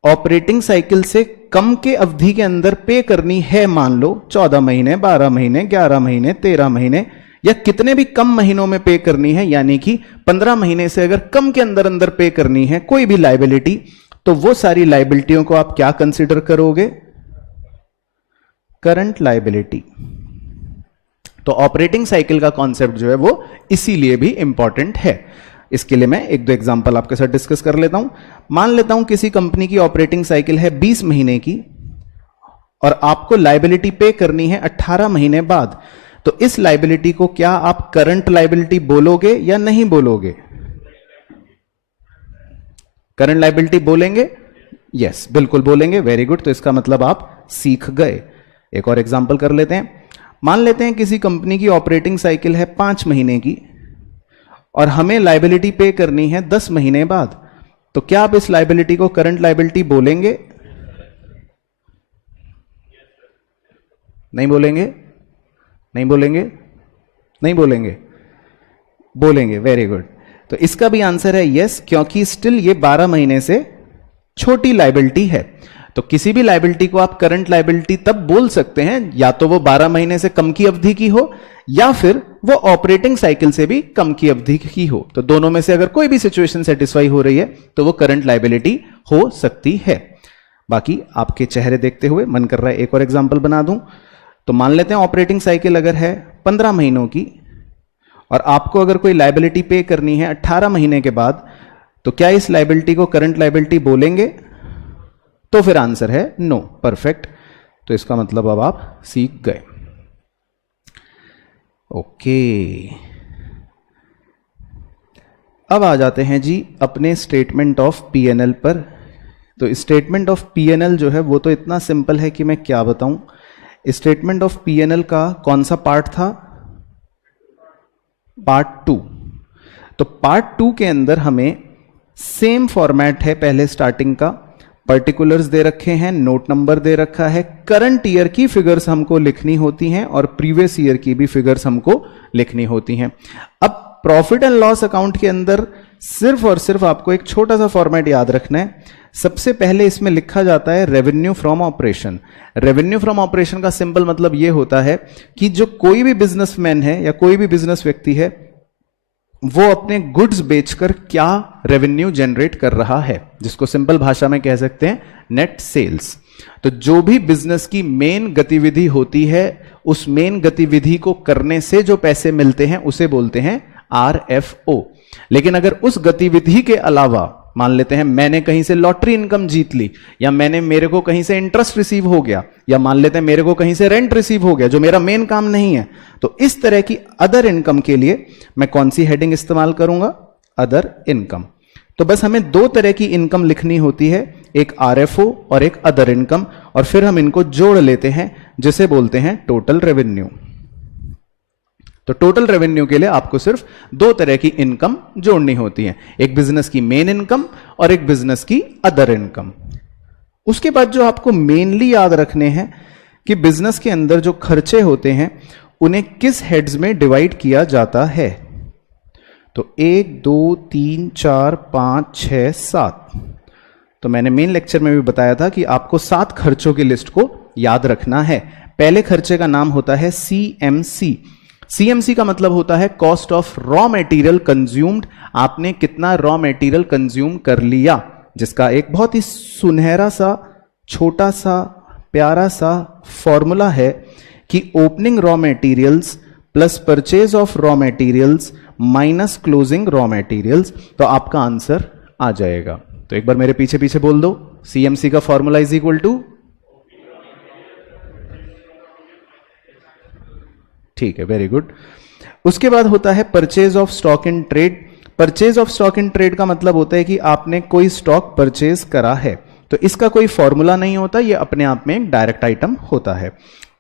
ऑपरेटिंग साइकिल से कम के अवधि के अंदर पे करनी है, मान लो 14 महीने 12 महीने 11 महीने 13 महीने या कितने भी कम महीनों में पे करनी है, यानी कि 15 महीने से अगर कम के अंदर अंदर पे करनी है कोई भी लायबिलिटी, तो वो सारी लायबिलिटियों को आप क्या कंसीडर करोगे? Current liability. तो ऑपरेटिंग साइकिल का कॉन्सेप्ट जो है वो इसीलिए भी इंपॉर्टेंट है। इसके लिए मैं 1-2 एग्जांपल आपके साथ डिस्कस कर लेता हूं। मान लेता हूं किसी कंपनी की ऑपरेटिंग साइकिल है 20 महीने की और आपको लायबिलिटी पे करनी है 18 महीने बाद। तो इस लायबिलिटी को क्या आप करंट लायबिलिटी बोलोगे या नहीं बोलोगे? करंट लायबिलिटी बोलेंगे? यस, बिल्कुल बोलेंगे। Very good. तो इसका मतलब आप सीख गए। एक और एग्जांपल कर लेते हैं। मान लेते हैं किसी कंपनी की ऑपरेटिंग साइकिल है 5 महीने की और हमें लायबिलिटी पे करनी है 10 महीने बाद। तो क्या आप इस लायबिलिटी को करंट लायबिलिटी बोलेंगे? नहीं बोलेंगे? नहीं बोलेंगे? नहीं बोलेंगे? बोलेंगे। Very good. तो इसका भी आंसर है यस, क्योंकि स्टिल ये 12 महीने से छोटी लायबिलिटी है। तो किसी भी लायबिलिटी को आप करंट लायबिलिटी तब बोल सकते हैं या तो वो 12 महीने से कम की अवधि की हो या फिर वो ऑपरेटिंग साइकिल से भी कम की अवधि की हो। तो दोनों में से अगर कोई भी सिचुएशन सेटिस्फाई हो रही है तो वो करंट लायबिलिटी हो सकती है। बाकी आपके चेहरे देखते हुए मन कर रहा है एक और एग्जाम्पल बना दूं। तो मान लेते हैं ऑपरेटिंग साइकिल अगर है 15 महीनों की और आपको अगर कोई लायबिलिटी पे करनी है 18 महीने के बाद, तो क्या इस लायबिलिटी को करंट लायबिलिटी बोलेंगे? तो फिर आंसर है नो। परफेक्ट। तो इसका मतलब अब आप सीख गए। ओके, अब आ जाते हैं जी अपने स्टेटमेंट ऑफ पीएनएल पर। तो स्टेटमेंट ऑफ पीएनएल जो है वो तो इतना सिंपल है कि मैं क्या बताऊं। स्टेटमेंट ऑफ पीएनएल का कौन सा पार्ट था? पार्ट 2। तो पार्ट 2 के अंदर हमें सेम फॉर्मेट है पहले स्टार्टिंग का, पर्टिकुलर्स दे रखे हैं, नोट नंबर दे रखा है, करंट ईयर की फिगर्स हमको लिखनी होती हैं और प्रीवियस ईयर की भी फिगर्स हमको लिखनी होती हैं। अब प्रॉफिट एंड लॉस अकाउंट के अंदर सिर्फ और सिर्फ आपको एक छोटा सा फॉर्मेट याद रखना है। सबसे पहले इसमें लिखा जाता है revenue from operation. Revenue from operation का सिंपल मतलब यह होता है कि जो कोई भी बिजनेसमैन है या कोई भी बिजनेस व्यक्ति है वो अपने गुड्स बेचकर क्या रेवेन्यू जनरेट कर रहा है, जिसको सिंपल भाषा में कह सकते हैं नेट सेल्स। तो जो भी बिजनेस की मेन गतिविधि होती है उस मेन गतिविधि को करने से जो पैसे मिलते हैं उसे बोलते हैं RFO। लेकिन अगर उस गतिविधि के अलावा मान लेते हैं मैंने कहीं से लॉटरी इनकम जीत ली, या मेरे को कहीं से इंटरेस्ट रिसीव हो गया, या मान लेते हैं मेरे को कहीं से रेंट रिसीव हो गया जो मेरा मेन काम नहीं है, तो इस तरह की अदर इनकम के लिए मैं कौन सी हेडिंग इस्तेमाल करूंगा? Other income. तो बस हमें दो तरह की इनकम लिखनी होती है, एक RFO और एक अदर इनकम, और फिर हम इनको जोड़ लेते हैं जिसे बोलते हैं टोटल रेवेन्यू। तो टोटल रेवेन्यू के लिए आपको सिर्फ दो तरह की इनकम जोड़नी होती है, एक बिजनेस की मेन इनकम और एक बिजनेस की अदर इनकम। उसके बाद जो आपको मेनली याद रखने हैं कि बिजनेस के अंदर जो खर्चे होते हैं उन्हें किस हेड्स में डिवाइड किया जाता है। तो 1 2 3 4 5 6 7। तो मैंने मेन लेक्चर में भी बताया था कि आपको 7 खर्चों की लिस्ट को याद रखना है। पहले खर्चे का नाम होता है CMC। CMC का मतलब होता है cost of raw material consumed. आपने कितना रॉ मटेरियल कंज्यूम कर लिया, जिसका एक बहुत ही सुनहरा सा छोटा सा प्यारा सा फॉर्मूला है कि opening raw materials plus purchase of raw materials minus closing raw materials. तो आपका आंसर आ जाएगा। तो एक बार मेरे पीछे पीछे बोल दो, CMC का फॉर्मूला इज इक्वल टू, ठीक है, वेरी गुड। उसके बाद होता है purchase of stock in trade. Purchase of stock in trade का मतलब होता है कि आपने कोई स्टॉक परचेज करा है, तो इसका कोई फॉर्मूला नहीं होता, ये अपने आप में एक डायरेक्ट आइटम होता है।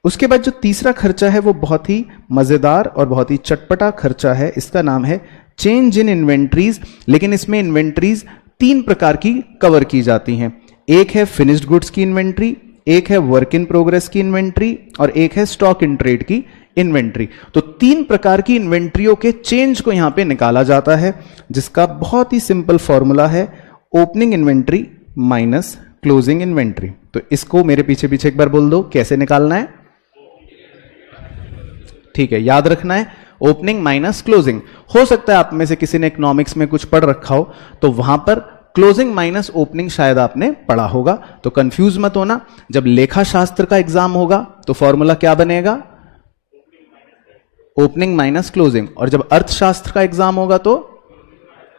उसके बाद जो तीसरा खर्चा है वो बहुत ही मजेदार और बहुत ही चटपटा खर्चा है, इसका नाम है चेंज इन इन्वेंट्रीज। लेकिन इसमें इन्वेंट्रीज 3 प्रकार की कवर की जाती हैं। एक है फिनिश्ड गुड्स की इन्वेंट्री, एक है वर्क इन प्रोग्रेस की इन्वेंट्री और एक है स्टॉक इन ट्रेड की इन्वेंट्री। तो 3 प्रकार की इन्वेंट्रियों के चेंज को यहां पे निकाला जाता है, जिसका बहुत ही सिंपल फॉर्मूला है opening inventory minus closing inventory. तो इसको मेरे पीछे पीछे एक बार बोल दो, कैसे निकालना है? ठीक है, याद रखना है ओपनिंग माइनस क्लोजिंग। हो सकता है आप में से किसी ने इकोनॉमिक्स में कुछ पढ़ रखा हो, तो वहां पर क्लोजिंग माइनस ओपनिंग शायद आपने पढ़ा होगा, तो कंफ्यूज मत होना। जब लेखा शास्त्र का एग्जाम होगा तो फॉर्मूला क्या बनेगा? Opening minus closing. और जब अर्थशास्त्र का एग्जाम होगा तो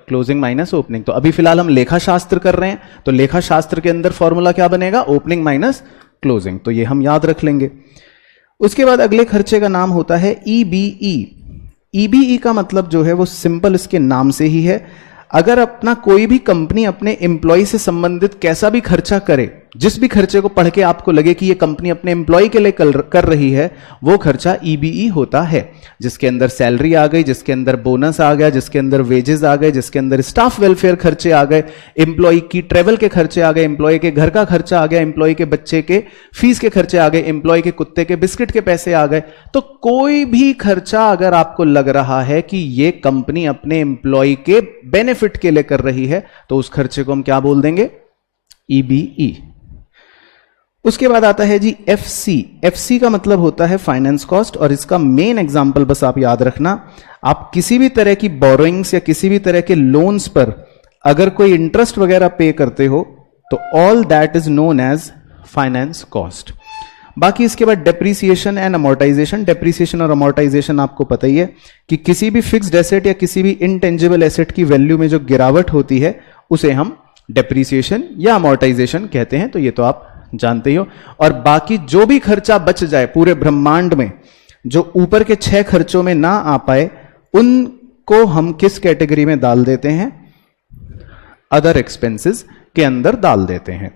क्लोजिंग माइनस ओपनिंग। तो अभी फिलहाल हम लेखा शास्त्र कर रहे हैं, तो लेखा शास्त्र के अंदर फॉर्मूला क्या बनेगा? Opening minus closing. तो ये हम याद रख लेंगे। उसके बाद अगले खर्चे का नाम होता है EBE। EBE का मतलब जो है वो सिंपल इसके नाम से ही है। अगर अपना कोई भी कंपनी अपने एम्प्लॉय से संबंधित कैसा भी खर्चा करे, जिस भी खर्चे को पढ़ के आपको लगे कि ये कंपनी अपने एम्प्लॉय के लिए कर रही है, वो खर्चा EBE होता है, जिसके अंदर सैलरी आ गई, जिसके अंदर बोनस आ गया, जिसके अंदर वेजेस आ गए, जिसके अंदर स्टाफ वेलफेयर खर्चे आ गए, एम्प्लॉय की ट्रेवल के खर्चे आ गए, एम्प्लॉय के घर का खर्चा आ गया, एम्प्लॉय के बच्चे के फीस के खर्चे आ गए, एम्प्लॉय के कुत्ते के बिस्किट के पैसे आ गए। तो कोई भी खर्चा अगर आपको लग रहा है कि ये कंपनी अपने एम्प्लॉय के बेनिफिट के लिए कर रही है, तो उस खर्चे को हम क्या बोल देंगे? EBE। उसके बाद आता है जी FC। FC का मतलब होता है फाइनेंस कॉस्ट, और इसका मेन एग्जांपल बस आप याद रखना, आप किसी भी तरह की बोरोइंग्स या किसी भी तरह के लोन्स पर अगर कोई इंटरेस्ट वगैरह पे करते हो तो all that is known as finance cost. बाकी इसके बाद डेप्रीसिएशन एंड अमोर्टाइजेशन। डेप्रीसिएशन और अमोर्टाइजेशन आपको पता ही है कि किसी भी फिक्स्ड एसेट या किसी भी इनटेंजिबल एसेट की वैल्यू में जो गिरावट होती है उसे हम डेप्रीसिएशन या अमोर्टाइजेशन कहते हैं, तो ये तो आप जानते ही हो। और बाकी जो भी खर्चा बच जाए पूरे ब्रह्मांड में, जो ऊपर के 6 खर्चों में ना आ पाए, उनको हम किस कैटेगरी में डाल देते हैं? अदर एक्सपेंसेस के अंदर डाल देते हैं।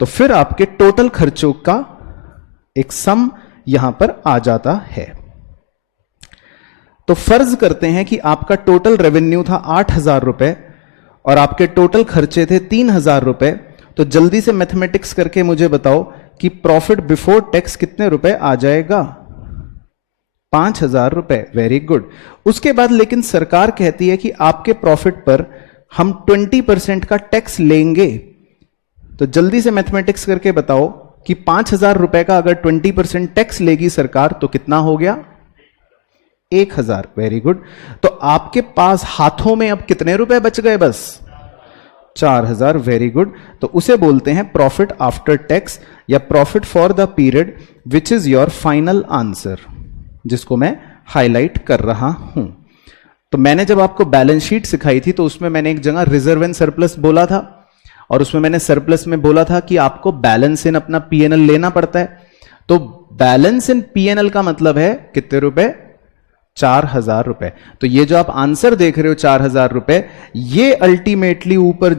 तो फिर आपके टोटल खर्चों का एक सम यहां पर आ जाता है। तो फर्ज करते हैं कि आपका टोटल रेवेन्यू था 8,000 रुपए और आपके टोटल खर्चे थे 3,000 रुपए। तो जल्दी से मैथमेटिक्स करके मुझे बताओ कि प्रॉफिट बिफोर टैक्स कितने रुपए आ जाएगा? 5,000 रुपए। Very good. उसके बाद लेकिन सरकार कहती है कि आपके प्रॉफिट पर हम 20% का टैक्स लेंगे। तो जल्दी से मैथमेटिक्स करके बताओ कि 5,000 रुपए का अगर 20% टैक्स लेगी सरकार तो कितना हो गया? 1,000। Very good. तो आपके पास हाथों में अब कितने रुपए बच गए? बस 4,000। Very good. तो उसे बोलते हैं प्रॉफिट आफ्टर टैक्स या profit for the period which is your final answer, जिसको मैं हाईलाइट कर रहा हूं। तो मैंने जब आपको बैलेंस शीट सिखाई थी तो उसमें मैंने एक जगह रिजर्व एंड सरप्लस बोला था और उसमें मैंने सरप्लस में बोला था कि आपको बैलेंस इन अपना पीएनएल लेना पड़ता है। तो बैलेंस इन पीएनएल का मतलब है कितने रुपए? 4,000 रुपए। तो ये जो आप आंसर देख रहे हो 4,000 रुपए, ये अल्टीमेटली ऊपर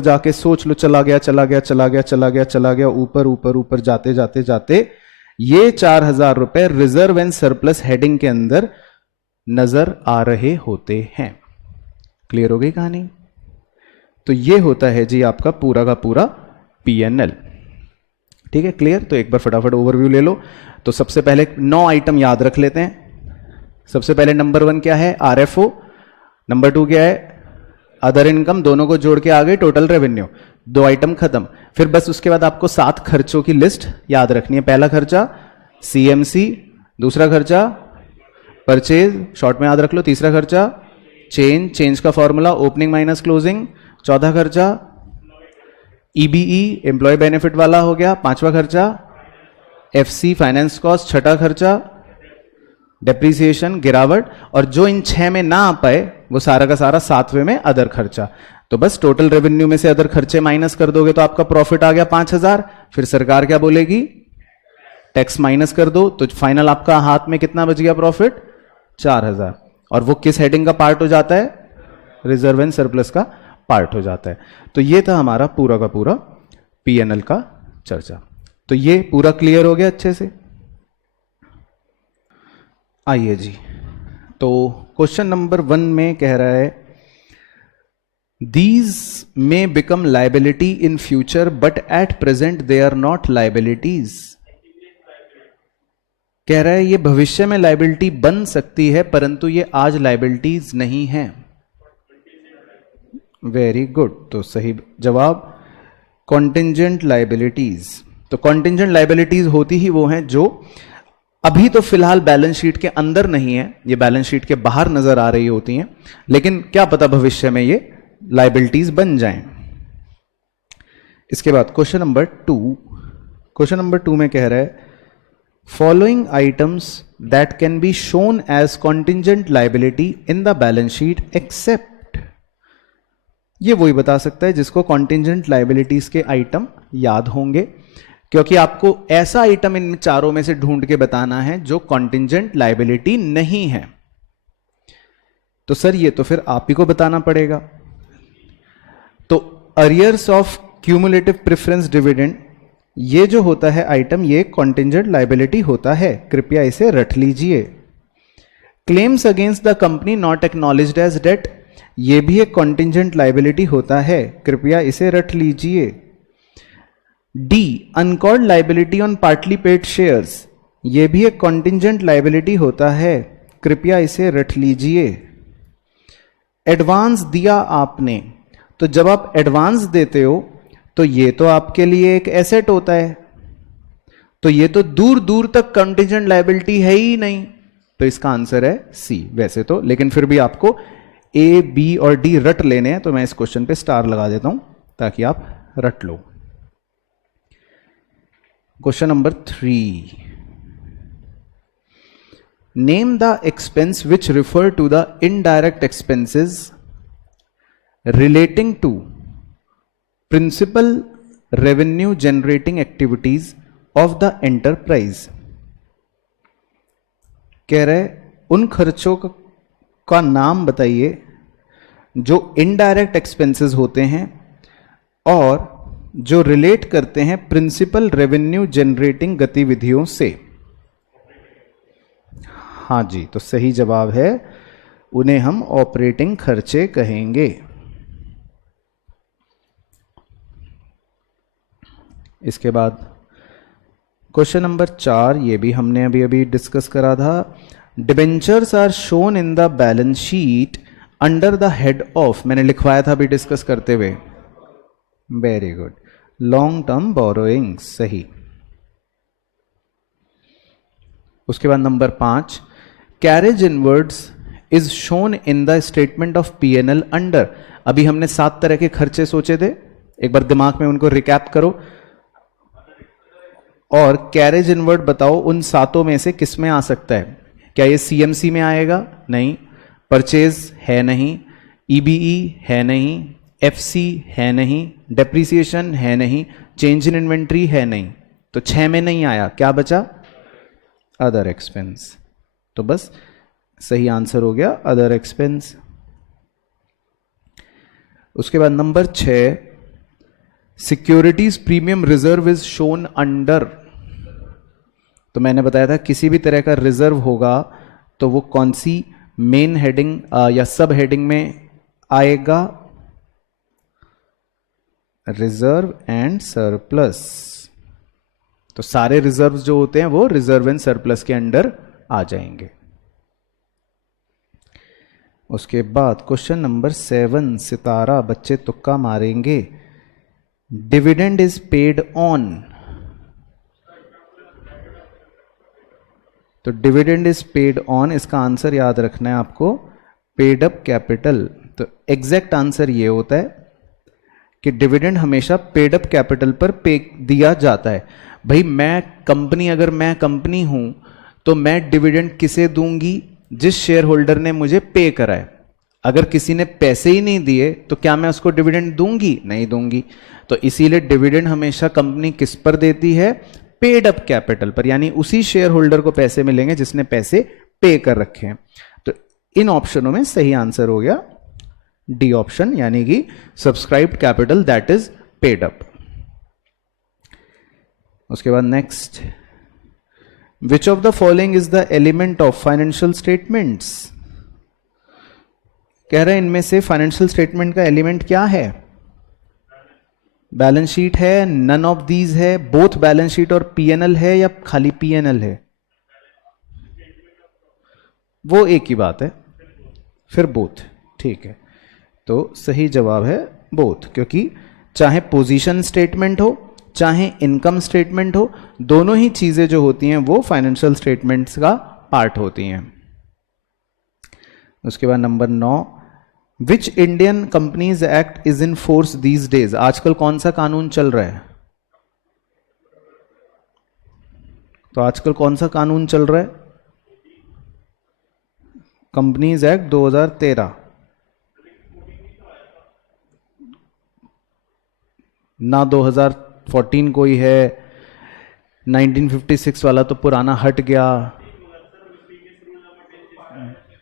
जाके सोच लो, चला गया ऊपर जाते जाते जाते ये 4,000 रुपए रिजर्व एंड सरप्लस हेडिंग के अंदर नजर आ रहे होते हैं। क्लियर हो गई कहानी? तो ये होता है जी आपका पूरा का पूरा पीएनएल। ठीक है, क्लियर? तो एक बार फटाफट ओवरव्यू ले लो। तो सबसे पहले 9 आइटम याद रख लेते हैं। सबसे पहले नंबर 1 क्या है? आरएफओ। नंबर 2 क्या है? Other income. दोनों को जोड़ के आ गए टोटल रेवेन्यू। 2 आइटम खत्म। फिर बस उसके बाद आपको 7 खर्चों की लिस्ट याद रखनी है। पहला खर्चा सीएमसी, दूसरा खर्चा परचेज, शॉर्ट में याद रख लो। तीसरा खर्चा चेंज का फॉर्मूला ओपनिंग माइनस क्लोजिंग। चौथा खर्चा ईबीई, एम्प्लॉय बेनिफिट वाला हो गया। पांचवा खर्चा एफसी, फाइनेंस कॉस्ट। छठा खर्चा डेप्रीसिएशन, गिरावट। और जो इन 6 में ना आ पाए वो सारा का सारा 7वें में अदर खर्चा। तो बस टोटल रेवेन्यू में से अदर खर्चे माइनस कर दोगे तो आपका प्रॉफिट आ गया 5,000। फिर सरकार क्या बोलेगी? टैक्स माइनस कर दो, तो फाइनल आपका हाथ में कितना बच गया प्रॉफिट? 4,000। और वो किस हेडिंग का पार्ट हो जाता है? रिजर्व एंड सरप्लस का पार्ट हो जाता है। तो ये था हमारा पूरा का पूरा पीएनएल का चर्चा। तो ये पूरा क्लियर हो गया अच्छे से? आइए जी, तो क्वेश्चन नंबर 1 में कह रहा है these may become liability in future but at present they are not liabilities. कह रहा है ये भविष्य में लाइबिलिटी बन सकती है परंतु ये आज लाइबिलिटीज नहीं है। Very good. तो सही जवाब कॉन्टिंजेंट लाइबिलिटीज। तो कॉन्टिंजेंट लाइबिलिटीज होती ही वो हैं जो अभी तो फिलहाल बैलेंस शीट के अंदर नहीं है, ये बैलेंस शीट के बाहर नजर आ रही होती हैं, लेकिन क्या पता भविष्य में ये लाइबिलिटीज बन जाएं। इसके बाद क्वेश्चन नंबर 2। क्वेश्चन नंबर 2 में कह रहा है following items that can be shown as contingent liability in the balance sheet except. ये वही बता सकता है जिसको कॉन्टिंजेंट लाइबिलिटीज के आइटम याद होंगे, क्योंकि आपको ऐसा आइटम इन चारों में से ढूंढ के बताना है जो कॉन्टिंजेंट लाइबिलिटी नहीं है। तो सर ये तो फिर आप ही को बताना पड़ेगा। तो arrears of cumulative preference dividend, ये जो होता है आइटम, ये कॉन्टिंजेंट लाइबिलिटी होता है, कृपया इसे रट लीजिए। Claims against the company not acknowledged as debt, ये भी एक कॉन्टिंजेंट लाइबिलिटी होता है, कृपया इसे रट लीजिए। D uncalled liability on partly paid shares, ये भी एक कॉन्टिंजेंट लाइबिलिटी होता है, कृपया इसे रट लीजिए। एडवांस दिया आपने, तो जब आप एडवांस देते हो तो ये तो आपके लिए एक एसेट होता है, तो ये तो दूर दूर तक कॉन्टिंजेंट लाइबिलिटी है ही नहीं, तो इसका आंसर है सी वैसे तो, लेकिन फिर भी आपको ए, बी और डी रट लेने हैं, तो मैं इस क्वेश्चन पे स्टार लगा देता हूं ताकि आप रट लो। Question number 3, name the expense which refer to the indirect expenses relating to principal revenue generating activities of the enterprise. कह रहे उन खर्चों का नाम बताइए जो इनडायरेक्ट एक्सपेंसेस होते हैं और जो रिलेट करते हैं प्रिंसिपल रेवेन्यू जनरेटिंग गतिविधियों से। हाँ जी, तो सही जवाब है, उन्हें हम ऑपरेटिंग खर्चे कहेंगे। इसके बाद क्वेश्चन नंबर 4, ये भी हमने अभी अभी डिस्कस करा था। Debentures are shown in the balance sheet under the head of, मैंने लिखवाया था अभी डिस्कस करते हुए, very good, long term borrowing, सही। उसके बाद number 5, carriage inwards is shown in the statement of PNL under. अभी हमने 7 तरह के खर्चे सोचे थे, एक बार दिमाग में उनको रिकैप करो और कैरेज इनवर्ड बताओ उन 7 में से किस में आ सकता है। क्या ये सीएमसी में आएगा? नहीं। परचेज है नहीं, ईबीई है नहीं, एफसी है नहीं, डेप्रीसिएशन है नहीं, चेंज इन इन्वेंट्री है नहीं, तो 6 में नहीं आया। क्या बचा? Other expense. तो बस सही आंसर हो गया अदर एक्सपेंस। उसके बाद number 6, securities premium reserve is shown under. तो मैंने बताया था किसी भी तरह का रिजर्व होगा तो वो कौन सी मेन हेडिंग या सब हेडिंग में आएगा? Reserve and surplus. तो सारे रिजर्व्स जो होते हैं वो रिजर्व एंड सरप्लस के अंडर आ जाएंगे। उसके बाद क्वेश्चन नंबर 7, सितारा, बच्चे तुक्का मारेंगे। Dividend is paid on. तो डिविडेंड इज पेड ऑन, इसका आंसर याद रखना है आपको, पेड अप कैपिटल। तो एग्जैक्ट आंसर ये होता है कि डिविडेंड हमेशा पेड अप कैपिटल पर पे दिया जाता है। भाई अगर मैं कंपनी हूं तो मैं डिविडेंड किसे दूंगी? जिस शेयर होल्डर ने मुझे पे करा है। अगर किसी ने पैसे ही नहीं दिए तो क्या मैं उसको डिविडेंड दूंगी? नहीं दूंगी। तो इसीलिए डिविडेंड हमेशा कंपनी किस पर देती है? पेड अप कैपिटल पर, यानी उसी शेयर होल्डर को पैसे मिलेंगे जिसने पैसे पे कर रखे हैं। तो इन ऑप्शनों में सही आंसर हो गया डी ऑप्शन, यानी कि subscribed capital that is paid up. उसके बाद next, which of the following is the element of financial statements. कह रहे हैं इनमें से फाइनेंशियल स्टेटमेंट का एलिमेंट क्या है? बैलेंस शीट है, नन ऑफ दीज है, बोथ बैलेंस शीट और पीएनएल है, या खाली पीएनएल है? वो एक ही बात है, फिर बोथ। ठीक है, तो सही जवाब है बोथ, क्योंकि चाहे पोजीशन स्टेटमेंट हो चाहे इनकम स्टेटमेंट हो, दोनों ही चीजें जो होती हैं वो फाइनेंशियल स्टेटमेंट्स का पार्ट होती हैं। उसके बाद number 9, which Indian companies act is in force these days. आजकल कौन सा कानून चल रहा है? तो आजकल कौन सा कानून चल रहा है? Companies act 2013। ना 2014 कोई है, 1956 वाला तो पुराना हट गया।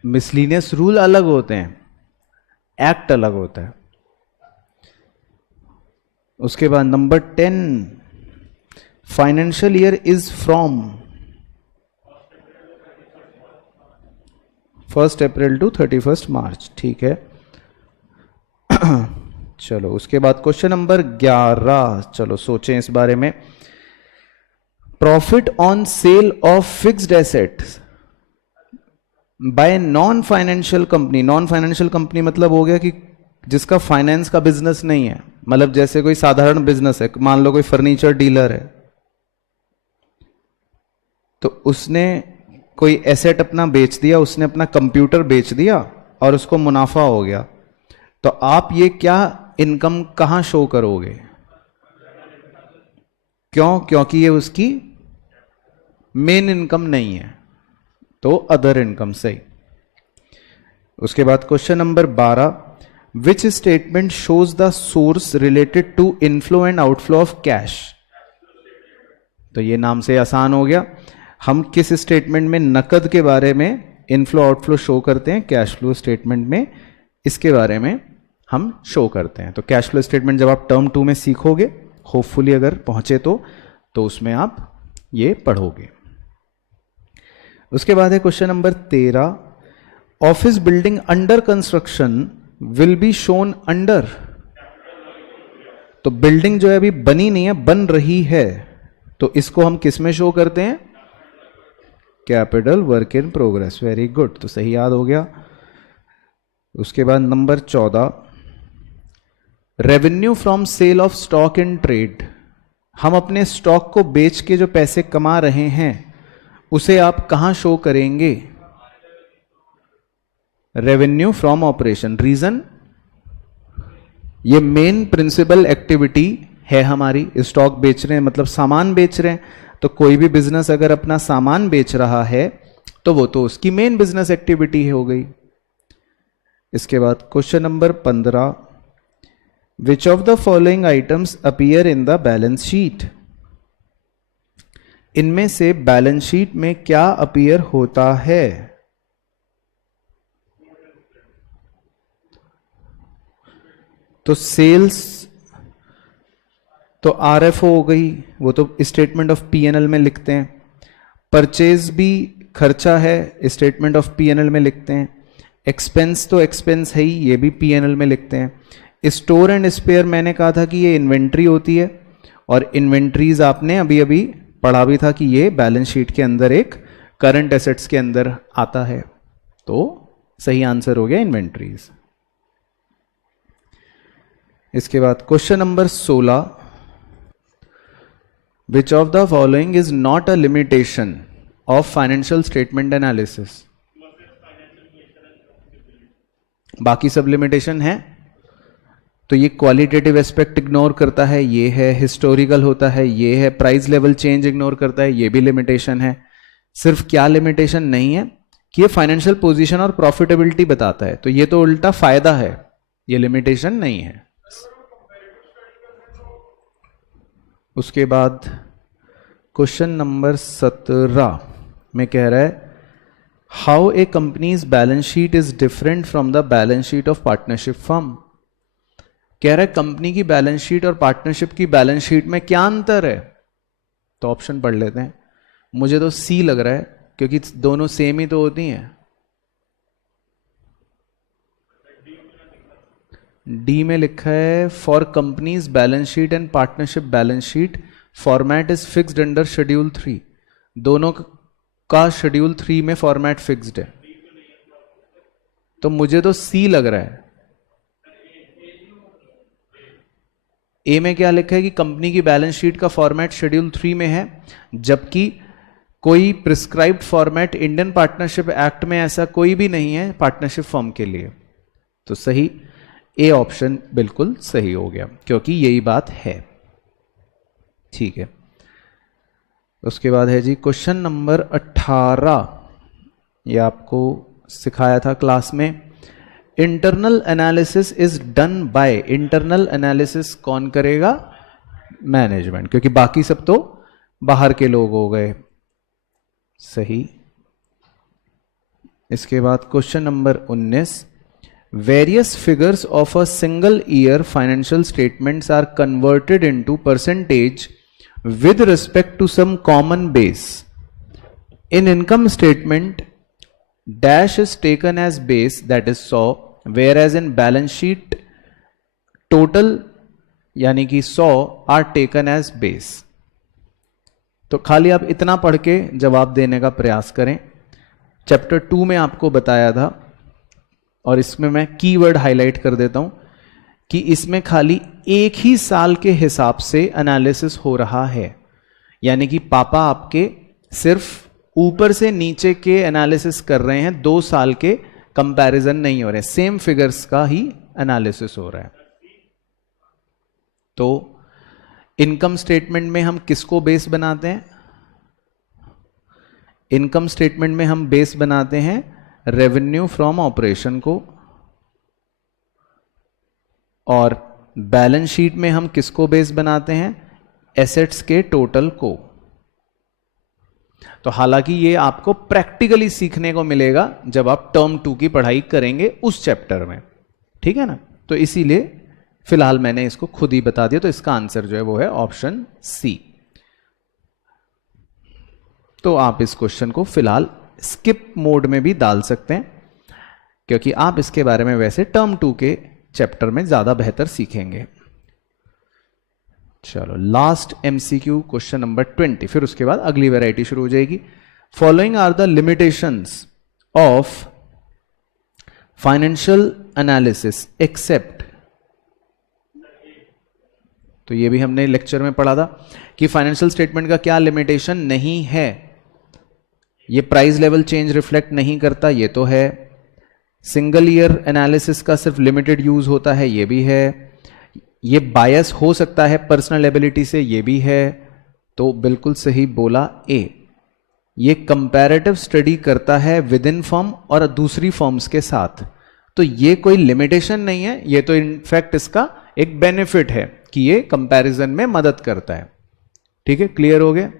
मिसलीनियस रूल अलग होते हैं, एक्ट अलग होता है। उसके बाद number 10, financial year is from 1 April to 31 March. ठीक है, चलो उसके बाद क्वेश्चन नंबर 11, चलो सोचें इस बारे में। Profit on sale of fixed assets bye non financial company. Non financial company मतलब हो गया कि जिसका फाइनेंस का बिजनेस नहीं है, मतलब जैसे कोई साधारण बिजनेस है, मान लो कोई फर्नीचर डीलर है, तो उसने कोई एसेट अपना बेच दिया, उसने अपना कंप्यूटर बेच दिया और उसको मुनाफा हो गया, तो आप ये क्या इनकम कहां शो करोगे? क्यों? क्योंकि ये उसकी मेन इनकम नहीं है, तो अदर इनकम सही। उसके बाद question number 12, which statement shows the source related to inflow and outflow of cash? तो ये नाम से आसान हो गया। हम किस स्टेटमेंट में नकद के बारे में इनफ्लो आउटफ्लो शो करते हैं? कैश फ्लो स्टेटमेंट में इसके बारे में हम शो करते हैं। तो कैश फ्लो स्टेटमेंट जब आप टर्म 2 में सीखोगे, होपफुली अगर पहुंचे तो उसमें आप ये पढ़ोगे। उसके बाद है question number 13, office building under construction will be shown under. तो बिल्डिंग जो है अभी बनी नहीं है, बन रही है, तो इसको हम किस में शो करते हैं? Capital work in progress. Very good, तो सही याद हो गया। उसके बाद number 14, revenue from sale of stock in trade. हम अपने स्टॉक को बेच के जो पैसे कमा रहे हैं उसे आप कहां शो करेंगे? Revenue from operation. रीजन, ये मेन प्रिंसिपल एक्टिविटी है हमारी। स्टॉक बेच रहे हैं मतलब सामान बेच रहे हैं, तो कोई भी बिजनेस अगर अपना सामान बेच रहा है तो वो तो उसकी मेन बिजनेस एक्टिविटी हो गई। इसके बाद question number 15, which of the following items appear in the balance sheet? इनमें से बैलेंस शीट में क्या अपीयर होता है? तो सेल्स तो आरएफओ हो गई, वो तो स्टेटमेंट ऑफ पीएनएल में लिखते हैं। परचेज भी खर्चा है, स्टेटमेंट ऑफ पीएनएल में लिखते हैं। एक्सपेंस तो एक्सपेंस है ही, ये भी पीएनएल में लिखते हैं। स्टोर एंड स्पेयर मैंने कहा था कि ये इन्वेंट्री होती है, और इन्वेंट्रीज आपने अभी अभी पढ़ा भी था कि ये बैलेंस शीट के अंदर एक करंट एसेट्स के अंदर आता है। तो सही आंसर हो गया इन्वेंट्रीज। इसके बाद question number 16, which of the following is not a limitation of financial statement analysis? बाकी सब लिमिटेशन है, तो ये क्वालिटेटिव एस्पेक्ट इग्नोर करता है, ये है हिस्टोरिकल होता है, ये है प्राइस लेवल चेंज इग्नोर करता है, ये भी लिमिटेशन है। सिर्फ क्या लिमिटेशन नहीं है कि ये फाइनेंशियल पोजीशन और प्रॉफिटेबिलिटी बताता है, तो ये तो उल्टा फायदा है, ये लिमिटेशन नहीं है। उसके बाद क्वेश्चन नंबर 17 में कह रहा है, how a companies balance sheet is different from the balance sheet of partnership firm. कह रहा है कंपनी की बैलेंस शीट और पार्टनरशिप की बैलेंस शीट में क्या अंतर है? तो ऑप्शन पढ़ लेते हैं। मुझे तो सी लग रहा है, क्योंकि दोनों सेम ही तो होती हैं। डी में लिखा है, for companies balance sheet and partnership balance sheet format is fixed under schedule 3। दोनों का शेड्यूल 3 में फॉर्मेट फिक्स्ड है, तो मुझे तो सी लग रहा है। ए में क्या लिखा है कि कंपनी की बैलेंस शीट का फॉर्मेट शेड्यूल 3 में है, जबकि कोई prescribed format Indian partnership act में ऐसा कोई भी नहीं है पार्टनरशिप फर्म के लिए। तो सही ए ऑप्शन बिल्कुल सही हो गया, क्योंकि यही बात है। ठीक है, उसके बाद है जी क्वेश्चन नंबर 18, ये आपको सिखाया था क्लास में। Internal analysis is done by. Internal analysis कौन करेगा? मैनेजमेंट, क्योंकि बाकी सब तो बाहर के लोग हो गए। सही। इसके बाद question number 19, various figures of a single year financial statements are converted into percentage with respect to some common base. In income statement, dash is taken as base, that is 100, whereas in balance sheet total यानी कि 100 are taken as base. तो खाली आप इतना पढ़ के जवाब देने का प्रयास करें। चैप्टर 2 में आपको बताया था, और इसमें मैं कीवर्ड हाईलाइट कर देता हूं कि इसमें खाली एक ही साल के हिसाब से एनालिसिस हो रहा है, यानी कि पापा आपके सिर्फ ऊपर से नीचे के एनालिसिस कर रहे हैं, 2 साल के कंपैरिजन नहीं हो रहे, सेम फिगर्स का ही एनालिसिस हो रहा है। तो इनकम स्टेटमेंट में हम किसको बेस बनाते हैं? इनकम स्टेटमेंट में हम बेस बनाते हैं रेवेन्यू फ्रॉम ऑपरेशन को, और बैलेंस शीट में हम किसको बेस बनाते हैं? एसेट्स के टोटल को। तो हालांकि ये आपको प्रैक्टिकली सीखने को मिलेगा जब आप टर्म 2 की पढ़ाई करेंगे उस चैप्टर में, ठीक है ना। तो इसीलिए फिलहाल मैंने इसको खुद ही बता दिया, तो इसका आंसर जो है वो है ऑप्शन सी। तो आप इस क्वेश्चन को फिलहाल स्किप मोड में भी डाल सकते हैं, क्योंकि आप इसके बारे में वैसे टर्म 2 के चैप्टर में ज्यादा बेहतर सीखेंगे। चलो लास्ट एमसीक्यू क्वेश्चन नंबर 20, फिर उसके बाद अगली वैरायटी शुरू हो जाएगी। Following are the limitations of financial analysis except, तो ये भी हमने लेक्चर में पढ़ा था कि फाइनेंशियल स्टेटमेंट का क्या लिमिटेशन नहीं है। ये प्राइस लेवल चेंज रिफ्लेक्ट नहीं करता, ये तो है। सिंगल ईयर एनालिसिस का सिर्फ लिमिटेड यूज होता है, ये भी है। ये बायस हो सकता है पर्सनल एबिलिटी से, ये भी है। तो बिल्कुल सही बोला ए। ये कंपैरेटिव स्टडी करता है विद इन फर्म और दूसरी फर्म्स के साथ, तो ये कोई लिमिटेशन नहीं है, ये तो इनफैक्ट इसका एक बेनिफिट है कि ये कंपैरिजन में मदद करता है। ठीक है, क्लियर हो गया?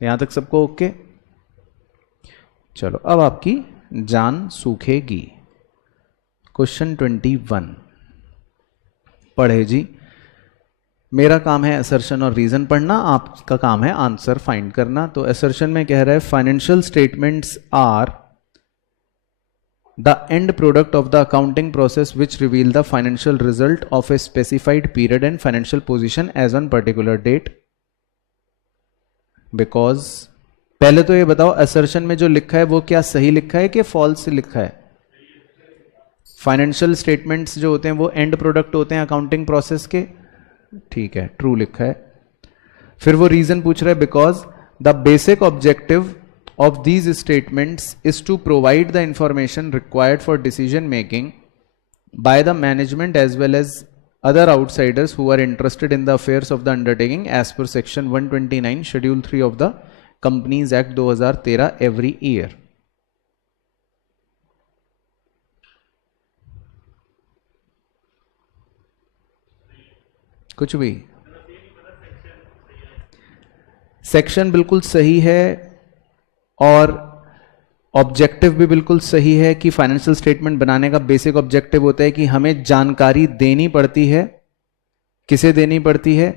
यहां तक सबको ओके? चलो अब आपकी जान सूखेगी। क्वेश्चन 21 पढ़े जी। मेरा काम है असर्शन और रीजन पढ़ना, आपका काम है आंसर फाइंड करना। तो असर्शन में कह रहा है financial statements are the end product of the accounting process which reveal the financial result of a specified period and financial position as on particular date. Because पहले तो ये बताओ असर्शन में जो लिखा है वो क्या सही लिखा है कि फॉल्स लिखा है? फाइनेंशियल स्टेटमेंट्स जो होते हैं वो एंड प्रोडक्ट होते हैं अकाउंटिंग प्रोसेस के, ठीक है, ट्रू लिखा है। फिर वो रीजन पूछ रहा है because the basic objective of these statements is to provide the information required for decision making by the management as well as other outsiders who are interested in the affairs of the undertaking as per section 129 schedule 3 of the Companies Act 2013 every year। कुछ भी section बिल्कुल सही है और objective भी बिल्कुल सही है कि फाइनेंशियल स्टेटमेंट बनाने का बेसिक ऑब्जेक्टिव होता है कि हमें जानकारी देनी पड़ती है। किसे देनी पड़ती है?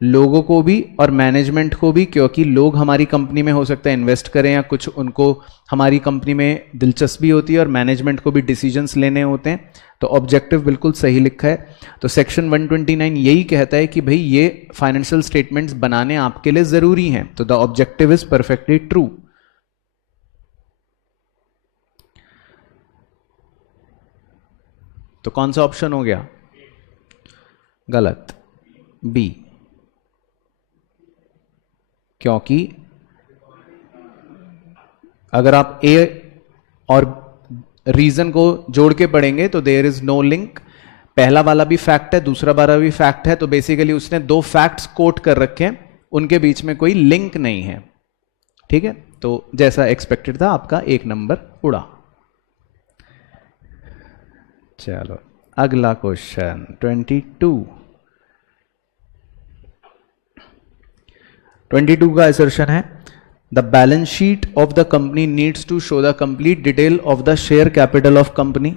लोगों को भी और मैनेजमेंट को भी, क्योंकि लोग हमारी कंपनी में हो सकता है इन्वेस्ट करें या कुछ उनको हमारी कंपनी में दिलचस्पी होती है और मैनेजमेंट को भी डिसीजंस लेने होते हैं। तो ऑब्जेक्टिव बिल्कुल सही लिखा है। तो सेक्शन 129 यही कहता है कि भाई ये फाइनेंशियल स्टेटमेंट्स बनाने आपके लिए जरूरी हैं, तो the objective is perfectly true. तो कौन सा ऑप्शन हो गया? गलत, बी। क्योंकि अगर आप ए और रीजन को जोड़ के पढ़ेंगे तो देयर इज नो लिंक। पहला वाला भी फैक्ट है, दूसरा वाला भी फैक्ट है, तो बेसिकली उसने दो फैक्ट्स कोट कर रखे हैं, उनके बीच में कोई लिंक नहीं है। ठीक है, तो जैसा एक्सपेक्टेड था आपका एक नंबर उड़ा। चलो अगला क्वेश्चन 22 का असर्शन है the balance sheet of the company needs to show the complete detail of the share capital of company.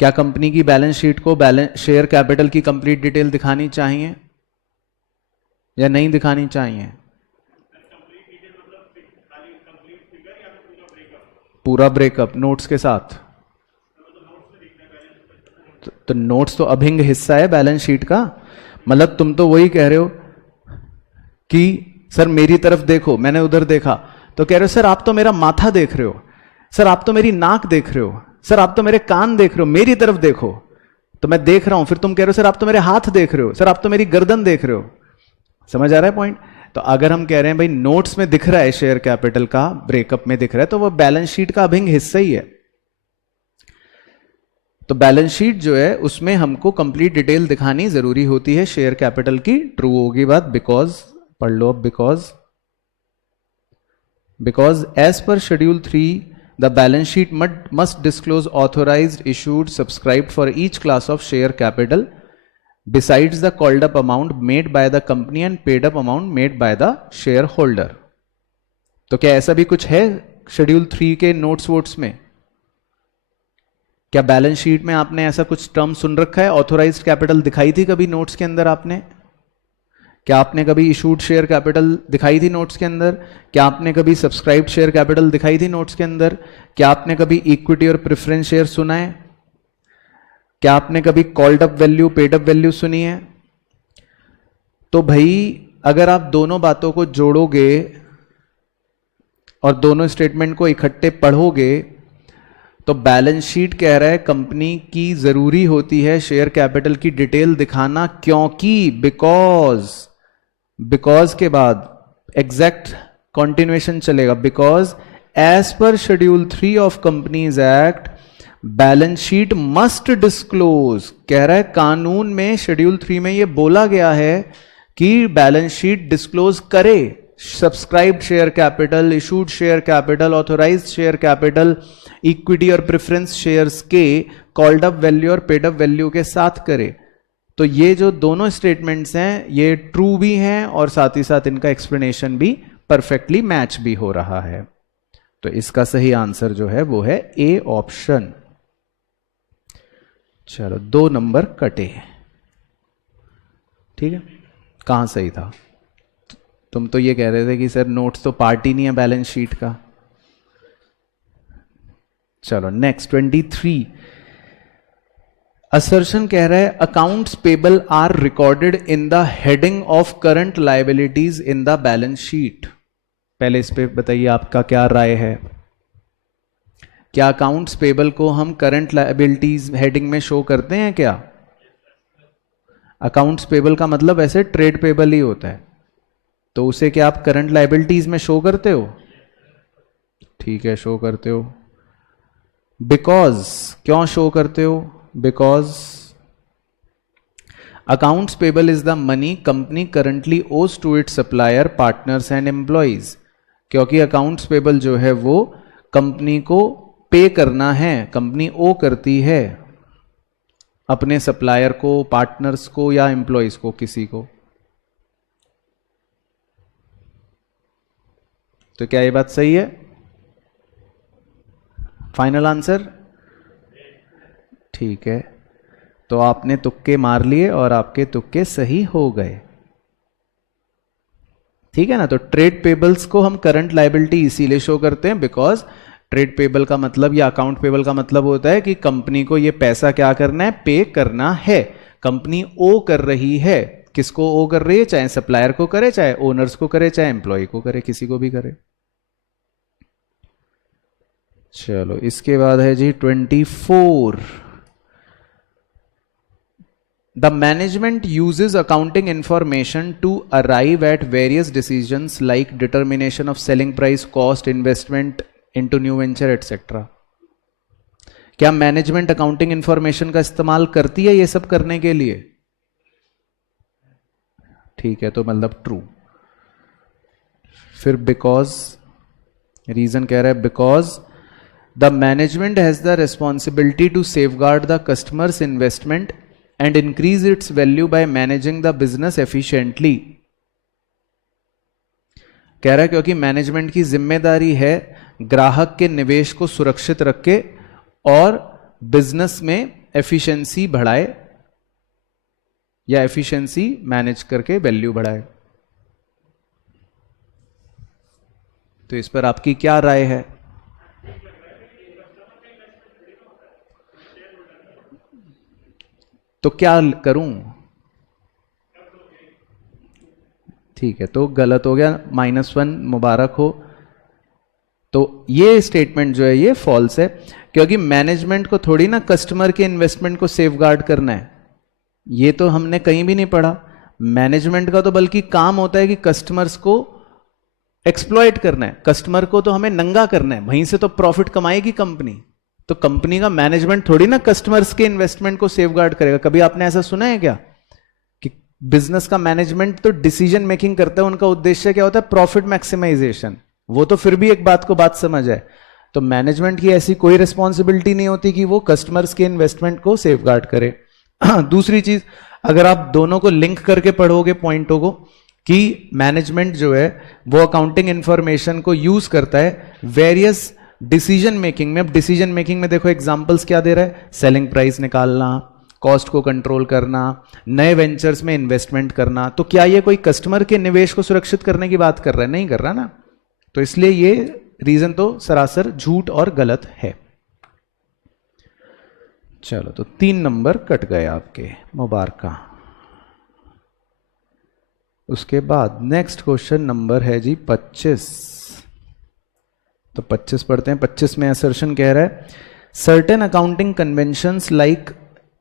क्या कंपनी की बैलेंस शीट को शेयर कैपिटल की कंप्लीट डिटेल दिखानी चाहिए या नहीं दिखानी चाहिए? पूरा ब्रेकअप नोट्स के साथ। तो नोट्स तो अभिन्न हिस्सा है बैलेंस शीट का। मतलब तुम तो वही कह रहे हो कि सर मेरी तरफ देखो, मैंने उधर देखा, तो कह रहे हो सर आप तो मेरा माथा देख रहे हो, सर आप तो मेरी नाक देख रहे हो, सर आप तो मेरे कान देख रहे हो, मेरी तरफ देखो। तो मैं देख रहा हूं, फिर तुम कह रहे हो सर आप तो मेरे हाथ देख रहे हो, सर आप तो मेरी गर्दन देख रहे हो। समझ आ रहा है पॉइंट? तो अगर हम कह रहे हैं भाई नोट्स में दिख रहा है शेयर कैपिटल का, ब्रेकअप में दिख रहा है, तो वो बैलेंस शीट का अभिन्न हिस्सा ही है। तो बैलेंस शीट जो है उसमें हमको कंप्लीट डिटेल दिखानी जरूरी होती है शेयर कैपिटल की। ट्रू होगी बात, बिकॉज पढ़ लो अब, because as per schedule 3 the balance sheet must disclose authorised, issued, subscribed for each class of share capital besides the called up amount made by the company and paid up amount made by the shareholder। तो क्या ऐसा भी कुछ है schedule 3 के notes votes में? क्या balance sheet में आपने ऐसा कुछ टर्म सुन रखा है? ऑथोराइज्ड कैपिटल दिखाई थी कभी नोट्स के अंदर आपने? क्या आपने कभी इशूड शेयर कैपिटल दिखाई थी नोट्स के अंदर? क्या आपने कभी सब्सक्राइब्ड शेयर कैपिटल दिखाई थी नोट्स के अंदर? क्या आपने कभी इक्विटी और प्रेफरेंस शेयर सुना है? क्या आपने कभी called up value, paid up value सुनी है? तो भाई अगर आप दोनों बातों को जोड़ोगे और दोनों स्टेटमेंट को इकट्ठे पढ़ोगे तो बैलेंस शीट कह रहा है कंपनी की जरूरी होती है शेयर कैपिटल की डिटेल दिखाना, क्योंकि बिकॉज के बाद एग्जैक्ट कंटिन्यूएशन चलेगा, because as per schedule 3 of companies act balance sheet must disclose. कह रहा है कानून में शेड्यूल 3 में यह बोला गया है कि बैलेंस शीट डिस्क्लोज करे subscribed share capital, issued share capital, authorised share capital, equity और प्रेफरेंस शेयर्स के कॉल्ड अप वैल्यू और पेड अप वैल्यू के साथ करे। तो ये जो दोनों स्टेटमेंट्स हैं ये ट्रू भी हैं और साथ ही साथ इनका एक्सप्लेनेशन भी परफेक्टली मैच भी हो रहा है। तो इसका सही आंसर जो है वो है ए ऑप्शन। चलो 2 नंबर कटे, ठीक है। कहां सही था? तुम तो ये कह रहे थे कि सर नोट्स तो पार्ट ही नहीं है बैलेंस शीट का। चलो नेक्स्ट 23 असर्शन कह रहा है accounts payable are recorded in the heading of current liabilities in the balance sheet. पहले इस पे बताइए आपका क्या राय है? क्या अकाउंट्स पेबल को हम करंट लायबिलिटीज हेडिंग में शो करते हैं क्या? अकाउंट्स पेबल का मतलब ऐसे ट्रेड पेबल ही होता है, तो उसे क्या आप करंट लायबिलिटीज में शो करते हो? ठीक है, शो करते हो। बिकॉज क्यों शो करते हो? Because accounts payable is the money company currently owes to its supplier, partners and employees. क्योंकि अकाउंट्स पेबल जो है वो कंपनी को पे करना है, कंपनी ओ करती है अपने सप्लायर को, पार्टनर्स को या एम्प्लॉइज को, किसी को। तो क्या ये बात सही है? Final answer? ठीक है, तो आपने तुक्के मार लिए और आपके तुक्के सही हो गए, ठीक है ना। तो ट्रेड पेबल्स को हम करंट लायबिलिटी इसीलिए शो करते हैं बिकॉज ट्रेड पेबल का मतलब या अकाउंट पेबल का मतलब होता है कि कंपनी को ये पैसा क्या करना है? पे करना है। कंपनी ओ कर रही है, किसको ओ कर रही है? चाहे सप्लायर को करे, चाहे ओनर्स को करे, चाहे एम्प्लॉय को करे, किसी को भी करे। चलो इसके बाद है जी 24 The management uses accounting information to arrive at various decisions like determination of selling price, cost, investment into new venture, etc. क्या मैनेजमेंट अकाउंटिंग इंफॉर्मेशन का इस्तेमाल करती है ये सब करने के लिए? ठीक है, तो मतलब ट्रू। फिर बिकॉज, रीजन कह रहा है because the management has the responsibility to safeguard the customers investment and increase its value by managing the business efficiently। कह रहा है क्योंकि मैनेजमेंट की जिम्मेदारी है ग्राहक के निवेश को सुरक्षित रखे और बिजनेस में एफिशिएंसी बढ़ाए या एफिशिएंसी मैनेज करके वैल्यू बढ़ाए। तो इस पर आपकी क्या राय है? तो क्या करूं? ठीक है, तो गलत हो गया, -1 मुबारक हो। तो ये स्टेटमेंट जो है ये फॉल्स है, क्योंकि मैनेजमेंट को थोड़ी ना कस्टमर के इन्वेस्टमेंट को सेफगार्ड करना है, ये तो हमने कहीं भी नहीं पढ़ा। मैनेजमेंट का तो बल्कि काम होता है कि कस्टमर्स को एक्सप्लॉइट करना है, कस्टमर को तो हमें नंगा करना है, वहीं से तो प्रॉफिट कमाएगी कंपनी। तो कंपनी का मैनेजमेंट थोड़ी ना कस्टमर्स के इन्वेस्टमेंट को सेफगार्ड करेगा। कभी आपने ऐसा सुना है क्या कि बिजनेस का मैनेजमेंट तो डिसीजन मेकिंग करता है, उनका उद्देश्य क्या होता है? Profit maximisation. वो तो फिर भी एक बात को बात समझ है। तो मैनेजमेंट की ऐसी कोई रिस्पॉन्सिबिलिटी नहीं होती कि वो कस्टमर्स के इन्वेस्टमेंट को सेफगार्ड करे। दूसरी चीज, अगर आप दोनों को लिंक करके पढ़ोगे पॉइंटों को, कि मैनेजमेंट जो है वो अकाउंटिंग इंफॉर्मेशन को यूज करता है वेरियस डिसीजन मेकिंग में। अब डिसीजन मेकिंग में देखो एग्जांपल्स क्या दे रहा है? सेलिंग प्राइस निकालना, कॉस्ट को कंट्रोल करना, नए वेंचर्स में इन्वेस्टमेंट करना। तो क्या ये कोई कस्टमर के निवेश को सुरक्षित करने की बात कर रहा है? नहीं कर रहा ना। तो इसलिए ये रीजन तो सरासर झूठ और गलत है। चलो, तो 3 नंबर कट गए आपके, मुबारका। उसके बाद नेक्स्ट क्वेश्चन नंबर है जी 25। तो 25 पढ़ते हैं। 25 में असर्शन कह रहा है, certain accounting conventions like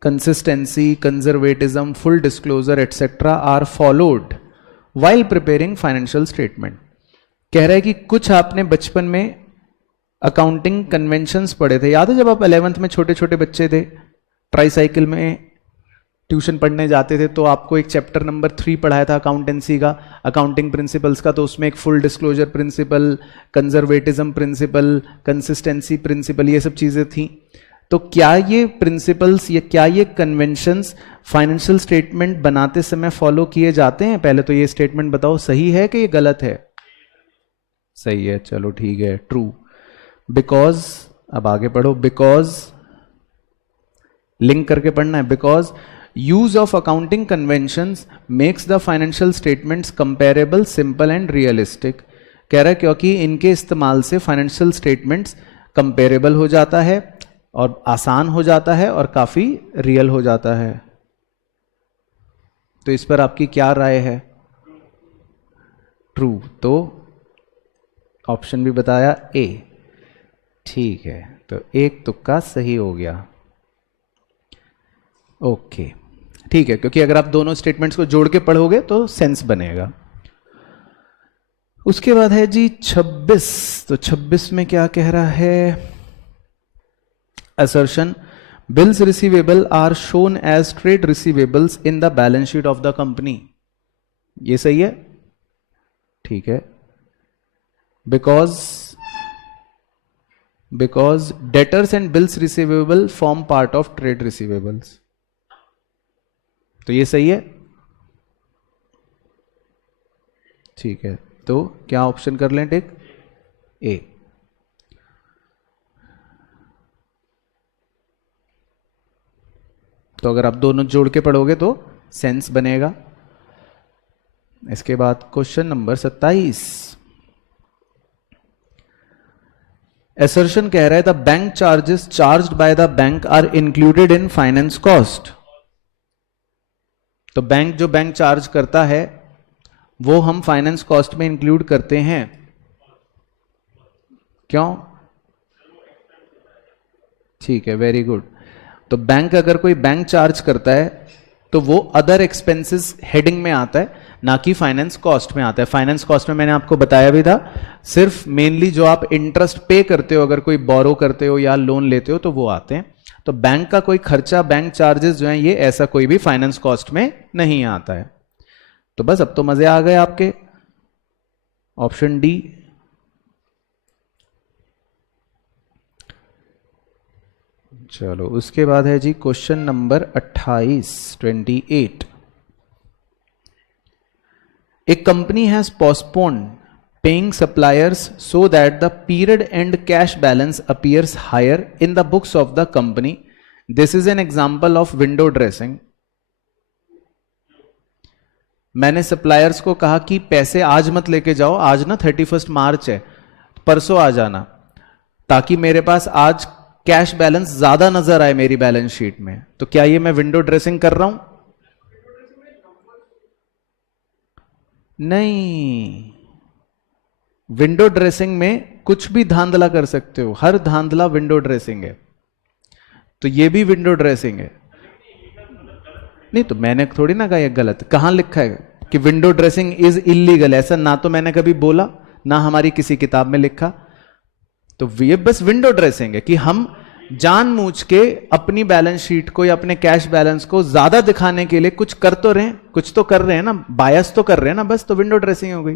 consistency, conservatism, full disclosure etcetera are followed while preparing financial statement. कह रहा है कि कुछ आपने बचपन में अकाउंटिंग कन्वेंशंस पढ़े थे। याद है जब आप 11th में छोटे छोटे बच्चे थे, ट्राईसाइकिल में ट्यूशन पढ़ने जाते थे, तो आपको एक चैप्टर नंबर 3 पढ़ाया था अकाउंटेंसी का, अकाउंटिंग प्रिंसिपल्स का। तो उसमें एक full disclosure principle, conservatism principle, consistency principle, ये सब चीजें थी। तो क्या ये प्रिंसिपल्स या क्या ये कन्वेंशंस फाइनेंशियल स्टेटमेंट बनाते समय फॉलो किए जाते हैं? पहले तो ये स्टेटमेंट बताओ, सही है कि ये गलत है? सही है, चलो ठीक है, ट्रू। बिकॉज, अब आगे पढ़ो, बिकॉज लिंक करके पढ़ना है। Because use of accounting conventions makes the financial statements comparable, simple and realistic. कह रहा है क्योंकि इनके इस्तेमाल से फाइनेंशियल स्टेटमेंट्स कंपेरेबल हो जाता है और आसान हो जाता है और काफी रियल हो जाता है। तो इस पर आपकी क्या राय है? ट्रू। तो ऑप्शन भी बताया ए, ठीक है। तो एक तुक्का सही हो गया। ओके, ठीक है, क्योंकि अगर आप दोनों स्टेटमेंट्स को जोड़ के पढ़ोगे तो सेंस बनेगा। उसके बाद है जी 26। तो 26 में क्या कह रहा है? assertion, bills receivable are shown as trade receivables in the balance sheet of the company। ये सही है, ठीक है। because debtors and bills receivable form part of trade receivables। तो ये सही है, ठीक है। तो क्या ऑप्शन कर लें? टिक ए। तो अगर आप दोनों जोड़ के पढ़ोगे तो सेंस बनेगा। इसके बाद क्वेश्चन नंबर 27। असर्शन कह रहा है the bank charges charged by the bank are included in finance cost. तो बैंक जो बैंक चार्ज करता है वो हम फाइनेंस कॉस्ट में इंक्लूड करते हैं। क्यों? ठीक है, वेरी गुड। तो बैंक, अगर कोई बैंक चार्ज करता है तो वो अदर एक्सपेंसेस हेडिंग में आता है, ना कि फाइनेंस कॉस्ट में आता है। फाइनेंस कॉस्ट में मैंने आपको बताया भी था, सिर्फ मेनली जो आप इंटरेस्ट पे करते हो, अगर कोई बोरो करते हो या लोन लेते हो तो वो आते हैं। तो बैंक का कोई खर्चा, बैंक चार्जेस जो हैं, ये ऐसा कोई भी फाइनेंस कॉस्ट में नहीं आता है। तो बस अब तो मजे आ गए आपके। Option D. चलो, उसके बाद है जी question number 28, 28। A company has postponed paying suppliers so that the period end cash balance appears higher in the books of the company. This is an example of window dressing. मैंने suppliers को कहा कि पैसे आज मत लेके जाओ, आज ना 31 मार्च है, परसों आ जाना, ताकि मेरे पास आज कैश बैलेंस ज्यादा नजर आए मेरी बैलेंस शीट में। तो क्या ये मैं विंडो ड्रेसिंग कर रहा हूं? नहीं, विंडो ड्रेसिंग में कुछ भी धांधला कर सकते हो, हर धांधला विंडो ड्रेसिंग है। तो ये भी विंडो ड्रेसिंग है। नहीं, तो मैंने थोड़ी ना कहा ये गलत। कहां लिखा है कि विंडो ड्रेसिंग इज इलीगल? ऐसा ना तो मैंने कभी बोला, ना हमारी किसी किताब में लिखा। तो ये बस विंडो ड्रेसिंग है कि हम जानबूझ के अपनी बैलेंस शीट को या अपने कैश बैलेंस को ज्यादा दिखाने के लिए कुछ कर तो रहे हैं, कुछ तो कर रहे हैं ना, बायस तो कर रहे हैं ना, बस तो विंडो ड्रेसिंग हो गई।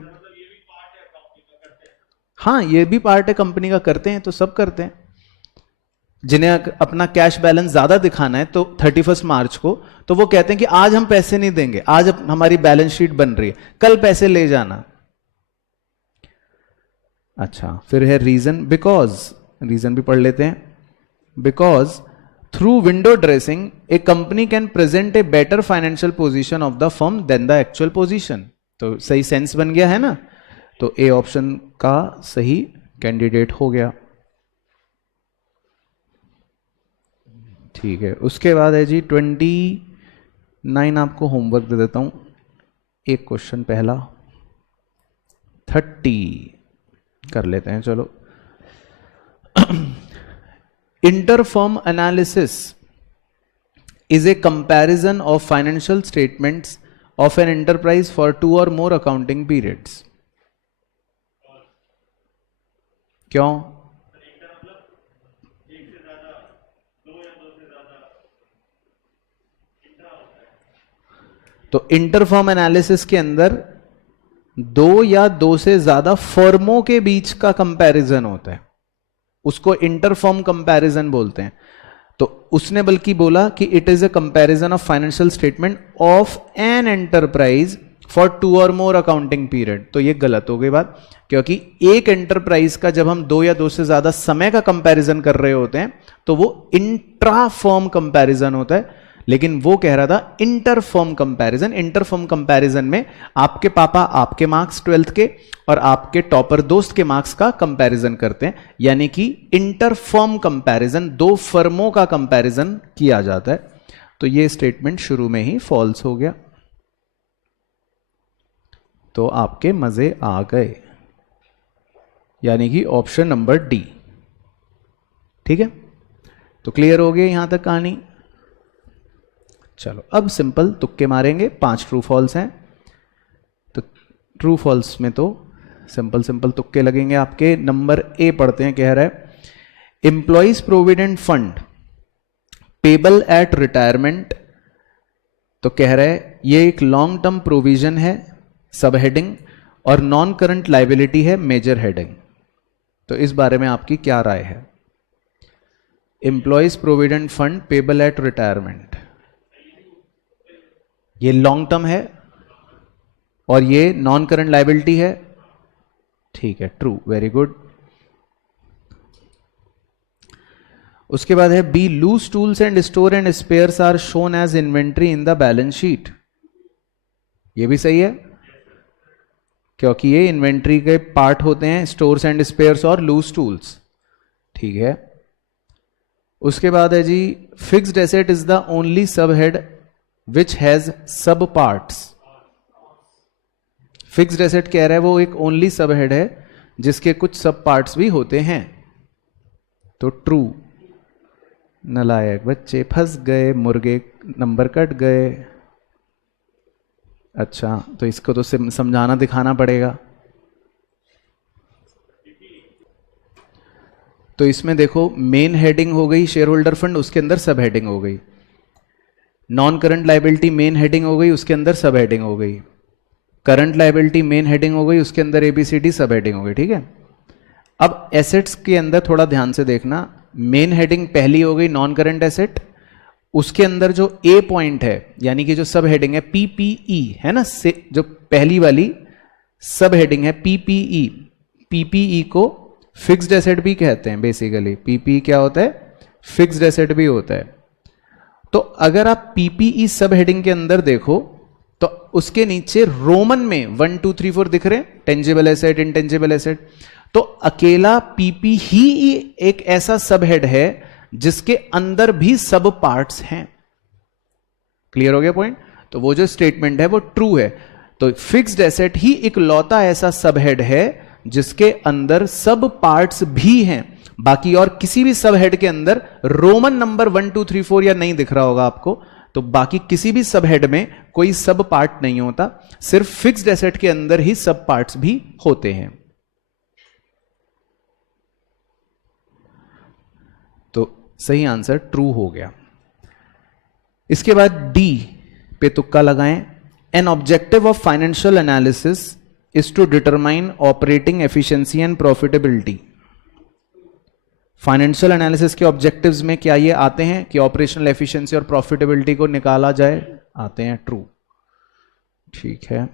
हाँ, ये भी पार्ट है कंपनी का, करते हैं तो सब करते हैं। जिन्हें अपना कैश बैलेंस ज्यादा दिखाना है तो 31 मार्च को, तो वो कहते हैं कि आज हम पैसे नहीं देंगे, आज हमारी बैलेंस शीट बन रही है, कल पैसे ले जाना। अच्छा, फिर है रीजन, बिकॉज, रीजन भी पढ़ लेते हैं। Because through window dressing a company can present a better financial position of the firm than the actual position. तो सही सेंस बन गया है ना, तो ए ऑप्शन का सही कैंडिडेट हो गया। ठीक है, उसके बाद है जी 29, आपको होमवर्क दे देता हूं, एक क्वेश्चन पहला, 30 कर लेते हैं चलो। Inter-firm analysis is a comparison of financial statements of an enterprise for 2 or more accounting periods. क्यों? तो इंटरफर्म एनालिसिस के अंदर 2 या 2 से ज्यादा फर्मों के बीच का कंपैरिजन होता है, उसको इंटरफर्म कंपैरिजन बोलते हैं। तो उसने बल्कि बोला कि it is a comparison of financial statement of an enterprise for 2 और मोर अकाउंटिंग पीरियड। तो ये गलत हो गई बात, क्योंकि एक एंटरप्राइज का जब हम 2 या 2 से ज्यादा समय का कंपैरिजन कर रहे होते हैं तो वो इंट्रा फर्म कंपैरिजन होता है, लेकिन वो कह रहा था इंटरफर्म कंपैरिजन। इंटरफर्म कंपैरिजन में आपके पापा आपके मार्क्स 12th के और आपके टॉपर दोस्त के मार्क्स का कंपैरिजन करते हैं, यानी कि इंटरफर्म कंपैरिजन, 2 फर्मों का कंपैरिजन किया जाता है। तो ये स्टेटमेंट शुरू में ही फॉल्स हो गया, तो आपके मजे आ गए, यानी कि ऑप्शन नंबर डी। ठीक है, तो क्लियर हो गया यहां तक कहानी। चलो अब सिंपल तुक्के मारेंगे, 5 ट्रू फॉल्स हैं, तो ट्रू फॉल्स में तो सिंपल तुक्के लगेंगे आपके। नंबर ए पढ़ते हैं, कह रहा है employees provident fund payable eight retirement. तो कह रहा है ये एक लॉन्ग टर्म प्रोविजन है, सब हेडिंग, और नॉन करंट लाइबिलिटी है, मेजर हेडिंग। तो इस बारे में आपकी क्या राय है? Employees provident fund payable eight retirement, ये लॉन्ग टर्म है और ये नॉन करंट लाइबिलिटी है। ठीक है, ट्रू, वेरी गुड। उसके बाद है B, loose tools and store and spares are shown as inventory in the balance sheet. ये भी सही है, क्योंकि ये इन्वेंट्री के पार्ट होते हैं, स्टोर्स एंड स्पेयर्स और लूज टूल्स। ठीक है, उसके बाद है जी fixed asset is the only sub head which has sub parts. Fixed asset कह रहा है वो एक ओनली सब हेड है जिसके कुछ सब पार्ट्स भी होते हैं, तो ट्रू। नलायक बच्चे फंस गए, मुर्गे नंबर कट गए। अच्छा, तो इसको तो समझाना दिखाना पड़ेगा। तो इसमें देखो मेन हेडिंग हो गई शेयर होल्डर फंड, उसके अंदर सब हेडिंग हो गई। Non current liability main heading हो गई, उसके अंदर सब हेडिंग हो गई। करंट लाइबिलिटी मेन हेडिंग हो गई, उसके अंदर एबीसीडी सब हेडिंग हो गई। ठीक है, अब एसेट्स के अंदर थोड़ा ध्यान से देखना, मेन हेडिंग पहली हो गई नॉन करंट एसेट, उसके अंदर जो ए पॉइंट है यानी कि जो सब हेडिंग है पीपीई है ना, से जो पहली वाली सब हेडिंग है पीपीई, पीपीई को फिक्स्ड एसेट भी कहते हैं बेसिकली। पीपीई क्या होता है? फिक्स्ड एसेट भी होता है। तो अगर आप पीपीई सब हेडिंग के अंदर देखो तो उसके नीचे रोमन में 1 2 3 4 दिख रहे हैं, टेंजिबल एसेट, इंटेंजिबल एसेट। तो अकेला पीपी ही एक ऐसा सब हेड है जिसके अंदर भी सब पार्ट्स हैं। क्लियर हो गया पॉइंट? तो वो जो स्टेटमेंट है वो ट्रू है। तो फिक्स्ड एसेट ही इकलौता ऐसा सब हेड है जिसके अंदर सब पार्ट्स भी हैं। बाकी और किसी भी सब हेड के अंदर रोमन नंबर 1 2 3 4 या नहीं दिख रहा होगा आपको, तो बाकी किसी भी सब हेड में कोई सब पार्ट नहीं होता, सिर्फ फिक्स्ड एसेट के अंदर ही सब पार्ट्स भी होते हैं। तो सही आंसर ट्रू हो गया। इसके बाद डी पे तुक्का लगाएं। An objective of financial analysis is to determine operating efficiency and profitability. Financial analysis के ऑब्जेक्टिव्स में क्या ये आते हैं कि ऑपरेशनल एफिशिएंसी और प्रॉफिटेबिलिटी को निकाला जाए? आते हैं, ट्रू। ठीक है।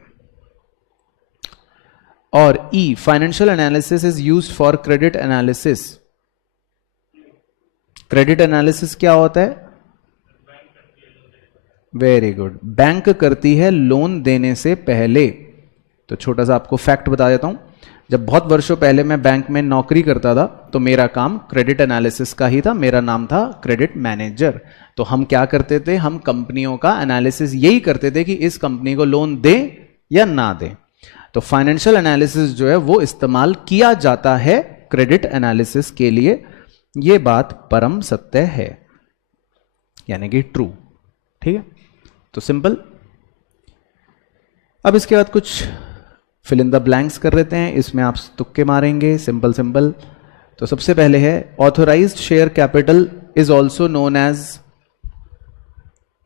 और E, financial analysis is used for credit analysis. Credit analysis क्या होता है? वेरी गुड, बैंक करती है लोन देने से पहले। तो छोटा सा आपको फैक्ट बता देता हूं, जब बहुत वर्षों पहले मैं बैंक में नौकरी करता था तो मेरा काम क्रेडिट एनालिसिस का ही था। मेरा नाम था क्रेडिट मैनेजर। तो हम क्या करते थे, हम कंपनियों का एनालिसिस यही करते थे कि इस कंपनी को लोन दें या ना दें। तो फाइनेंशियल एनालिसिस जो है वो इस्तेमाल किया जाता है क्रेडिट एनालिसिस के लिए। यह बात परम सत्य है, यानी कि ट्रू। ठीक है, तो सिंपल। अब इसके बाद कुछ फिल इन द ब्लैंक्स कर लेते हैं, इसमें आप तुक्के मारेंगे, सिंपल सिंपल। तो सबसे पहले है authorised share capital is also known as.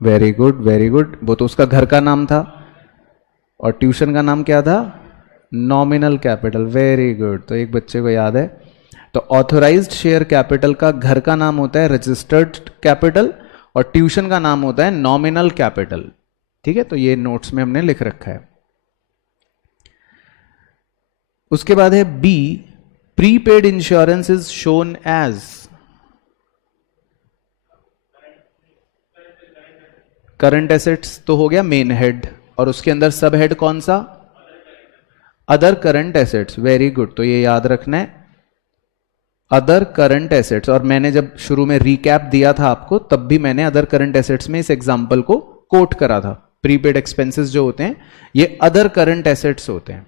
Very good very good, वो तो उसका घर का नाम था। और ट्यूशन का नाम क्या था? Nominal capital. वेरी गुड, तो एक बच्चे को याद है। तो ऑथोराइज्ड शेयर कैपिटल का घर का नाम होता है रजिस्टर्ड कैपिटल और ट्यूशन का नाम होता है नॉमिनल कैपिटल। ठीक है, तो ये नोट्स में हमने लिख रखा है। उसके बाद है B, prepaid insurance is shown as. Current assets तो हो गया मेन हेड, और उसके अंदर सब हेड कौन सा? Other current assets. Very good, तो ये याद रखना है, अदर करंट एसेट्स। और मैंने जब शुरू में रिकैप दिया था आपको, तब भी मैंने अदर करंट एसेट्स में इस एग्जांपल को कोट करा था। प्रीपेड एक्सपेंसेस जो होते हैं ये अदर करंट एसेट्स होते हैं।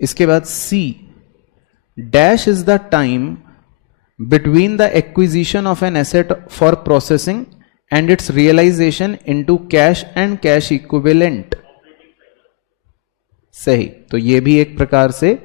इसके बाद C, dash is the time between the acquisition of an asset for processing and its realisation into cash and cash equivalent. सही, तो ये भी एक प्रकार से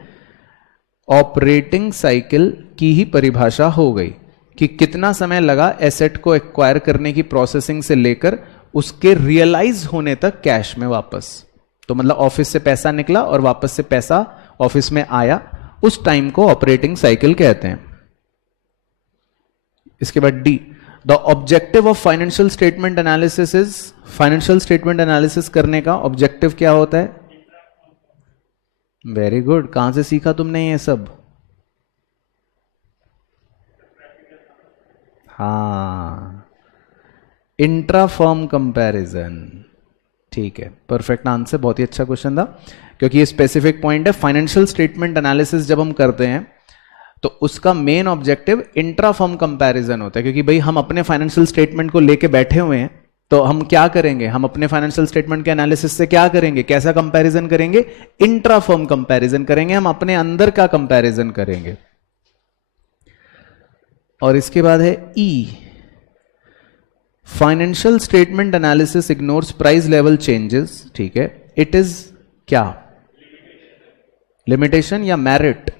ऑपरेटिंग साइकिल की ही परिभाषा हो गई कि कितना समय लगा एसेट को एक्वायर करने की प्रोसेसिंग से लेकर उसके रियलाइज होने तक कैश में वापस। तो मतलब ऑफिस से पैसा निकला और वापस से पैसा ऑफिस में आया, उस टाइम को ऑपरेटिंग साइकिल कहते हैं। इसके बाद D, the objective of financial statement analysis is. Financial statement analysis करने का ऑब्जेक्टिव क्या होता है? वेरी गुड, कहां से सीखा तुमने ये सब? हाँ, इंट्रा फर्म कंपैरिजन। ठीक है, परफेक्ट आंसर, बहुत ही अच्छा क्वेश्चन था, क्योंकि ये स्पेसिफिक पॉइंट है। फाइनेंशियल स्टेटमेंट एनालिसिस जब हम करते हैं तो उसका main objective intra firm comparison होता है, क्योंकि भाई हम अपने फाइनेंशियल स्टेटमेंट को लेके बैठे हुए हैं, तो हम क्या करेंगे? हम अपने फाइनेंशियल स्टेटमेंट के एनालिसिस से क्या करेंगे? कैसा कंपैरिजन करेंगे? इंट्रा फर्म कंपैरिजन करेंगे, हम अपने अंदर का कंपैरिजन करेंगे। और इसके बाद है E, financial statement analysis ignores price level changes. ठीक है, इट इज क्या? लिमिटेशन या मेरिट?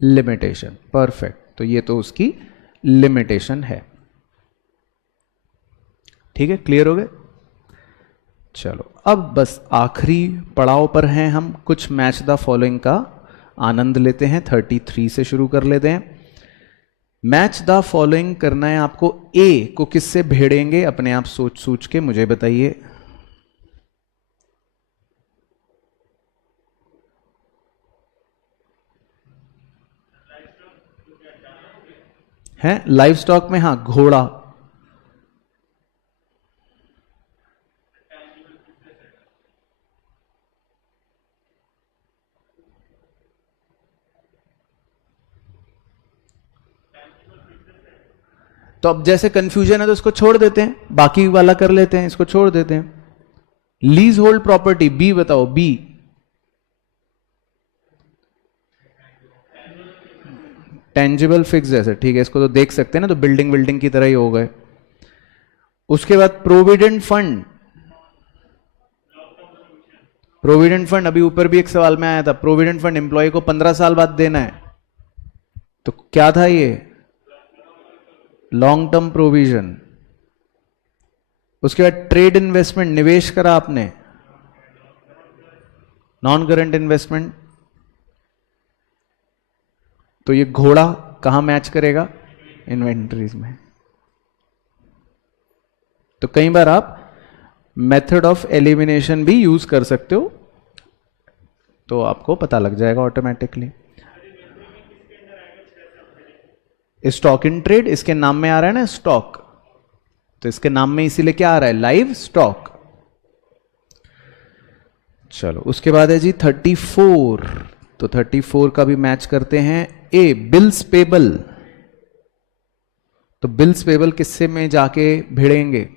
लिमिटेशन, परफेक्ट, तो ये तो उसकी लिमिटेशन है। ठीक है, क्लियर हो गए? चलो, अब बस आखिरी पड़ाव पर हैं हम। कुछ मैच द फॉलोइंग का आनंद लेते हैं। 33 से शुरू कर लेते हैं। मैच द फॉलोइंग करना है आपको। ए को किससे भेड़ेंगे? अपने आप सोच सोच के मुझे बताइए। है लाइव स्टॉक में? हाँ, घोड़ा। तो अब जैसे कंफ्यूजन है तो इसको छोड़ देते हैं, बाकी वाला कर लेते हैं, इसको छोड़ देते हैं। लीज होल्ड प्रॉपर्टी, बी बताओ। B tangible fix asset. ठीक है, इसको तो देख सकते हैं ना, तो बिल्डिंग बिल्डिंग की तरह ही हो गए। उसके बाद प्रोविडेंट फंड। प्रोविडेंट फंड, अभी ऊपर भी एक सवाल में आया था, प्रोविडेंट फंड एम्प्लॉय को 15 साल बाद देना है, तो क्या था ये? Long term provision. उसके बाद ट्रेड इन्वेस्टमेंट, निवेश करा आपने, नॉन करंट इन्वेस्टमेंट। तो ये घोड़ा कहां मैच करेगा? इन्वेंटरीज में। तो कई बार आप मेथड ऑफ एलिमिनेशन भी यूज कर सकते हो, तो आपको पता लग जाएगा ऑटोमेटिकली। स्टॉक इन ट्रेड, इसके नाम में आ रहा है ना स्टॉक, तो इसके नाम में इसीलिए क्या आ रहा है? Live stock. चलो उसके बाद है जी 34। तो 34 का भी मैच करते हैं। ए, बिल्स पेबल। तो बिल्स पेबल किससे में जाके भिड़ेंगे?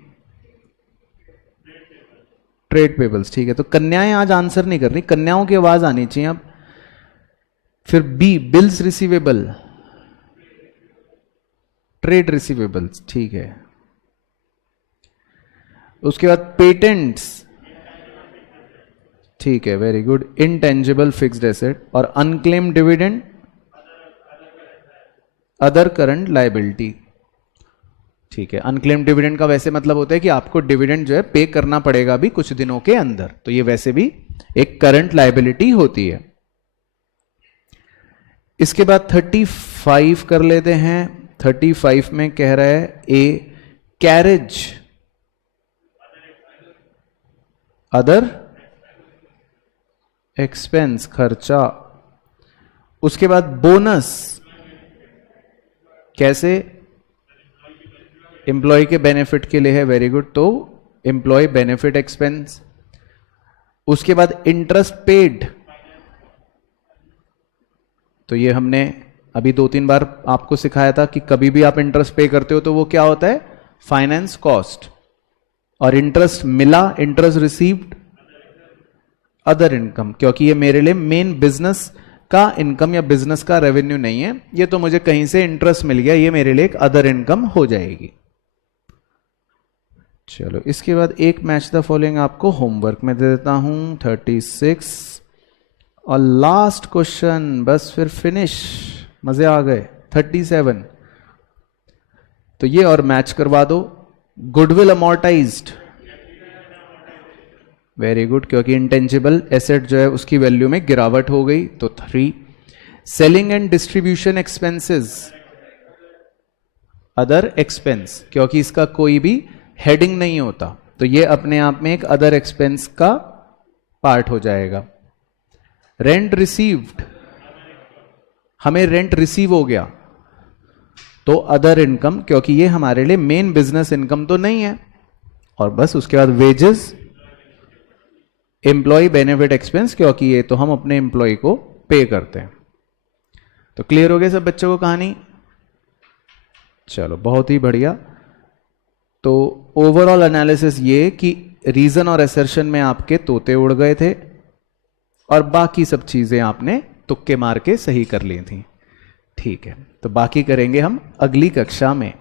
Trade payables. ठीक है, तो कन्याएं आज आंसर नहीं कर रही, कन्याओं की आवाज आनी चाहिए अब। फिर B, bills receivable, trade receivables. ठीक है, उसके बाद पेटेंट्स। ठीक है, very good. Intangible fixed asset. और unclaim dividend, other current liability. ठीक है, अनक्लेम डिविडेंड का वैसे मतलब होता है कि आपको डिविडेंड जो है पे करना पड़ेगा भी कुछ दिनों के अंदर, तो ये वैसे भी एक करंट लायबिलिटी होती है। इसके बाद 35 कर लेते हैं। 35 में कह रहा है ए, कैरेज, अदर एक्सपेंस, खर्चा। उसके बाद बोनस, कैसे? एम्प्लॉय के बेनिफिट के लिए है, वेरी गुड, तो एम्प्लॉय बेनिफिट एक्सपेंस। उसके बाद इंटरेस्ट पेड, तो ये हमने अभी 2-3 बार आपको सिखाया था कि कभी भी आप इंटरेस्ट पे करते हो तो वो क्या होता है? Finance cost. और इंटरेस्ट मिला, इंटरेस्ट रिसीव्ड, अदर इनकम, क्योंकि ये मेरे लिए मेन बिजनेस का इनकम या बिजनेस का रेवेन्यू नहीं है, ये तो मुझे कहीं से इंटरेस्ट मिल गया, ये मेरे लिए एक अदर इनकम हो जाएगी। चलो इसके बाद एक मैच द फॉलोइंग आपको होमवर्क में दे देता हूं, 36 और लास्ट क्वेश्चन, बस फिर फिनिश, मजे आ गए। 37, तो ये और मैच करवा दो। गुडविल अमोर्टाइज्ड, वेरी गुड, क्योंकि इंटेंजिबल एसेट जो है उसकी वैल्यू में गिरावट हो गई, तो 3। Selling and distribution expenses, other expense, क्योंकि इसका कोई भी हेडिंग नहीं होता, तो ये अपने आप में एक अदर एक्सपेंस का पार्ट हो जाएगा। रेंट रिसीव्ड, हमें रेंट रिसीव हो गया, तो अदर इनकम, क्योंकि ये हमारे लिए मेन बिजनेस इनकम तो नहीं है। और बस उसके बाद वेजेस, एम्प्लॉय बेनिफिट एक्सपेंस, क्योंकि ये तो हम अपने एम्प्लॉय को पे करते हैं। तो क्लियर हो गया सब बच्चों को कहानी? चलो बहुत ही बढ़िया। तो ओवरऑल एनालिसिस ये कि रीजन और असर्शन में आपके तोते उड़ गए थे और बाकी सब चीजें आपने तुक्के मार के सही कर ली थी। ठीक है, तो बाकी करेंगे हम अगली कक्षा में।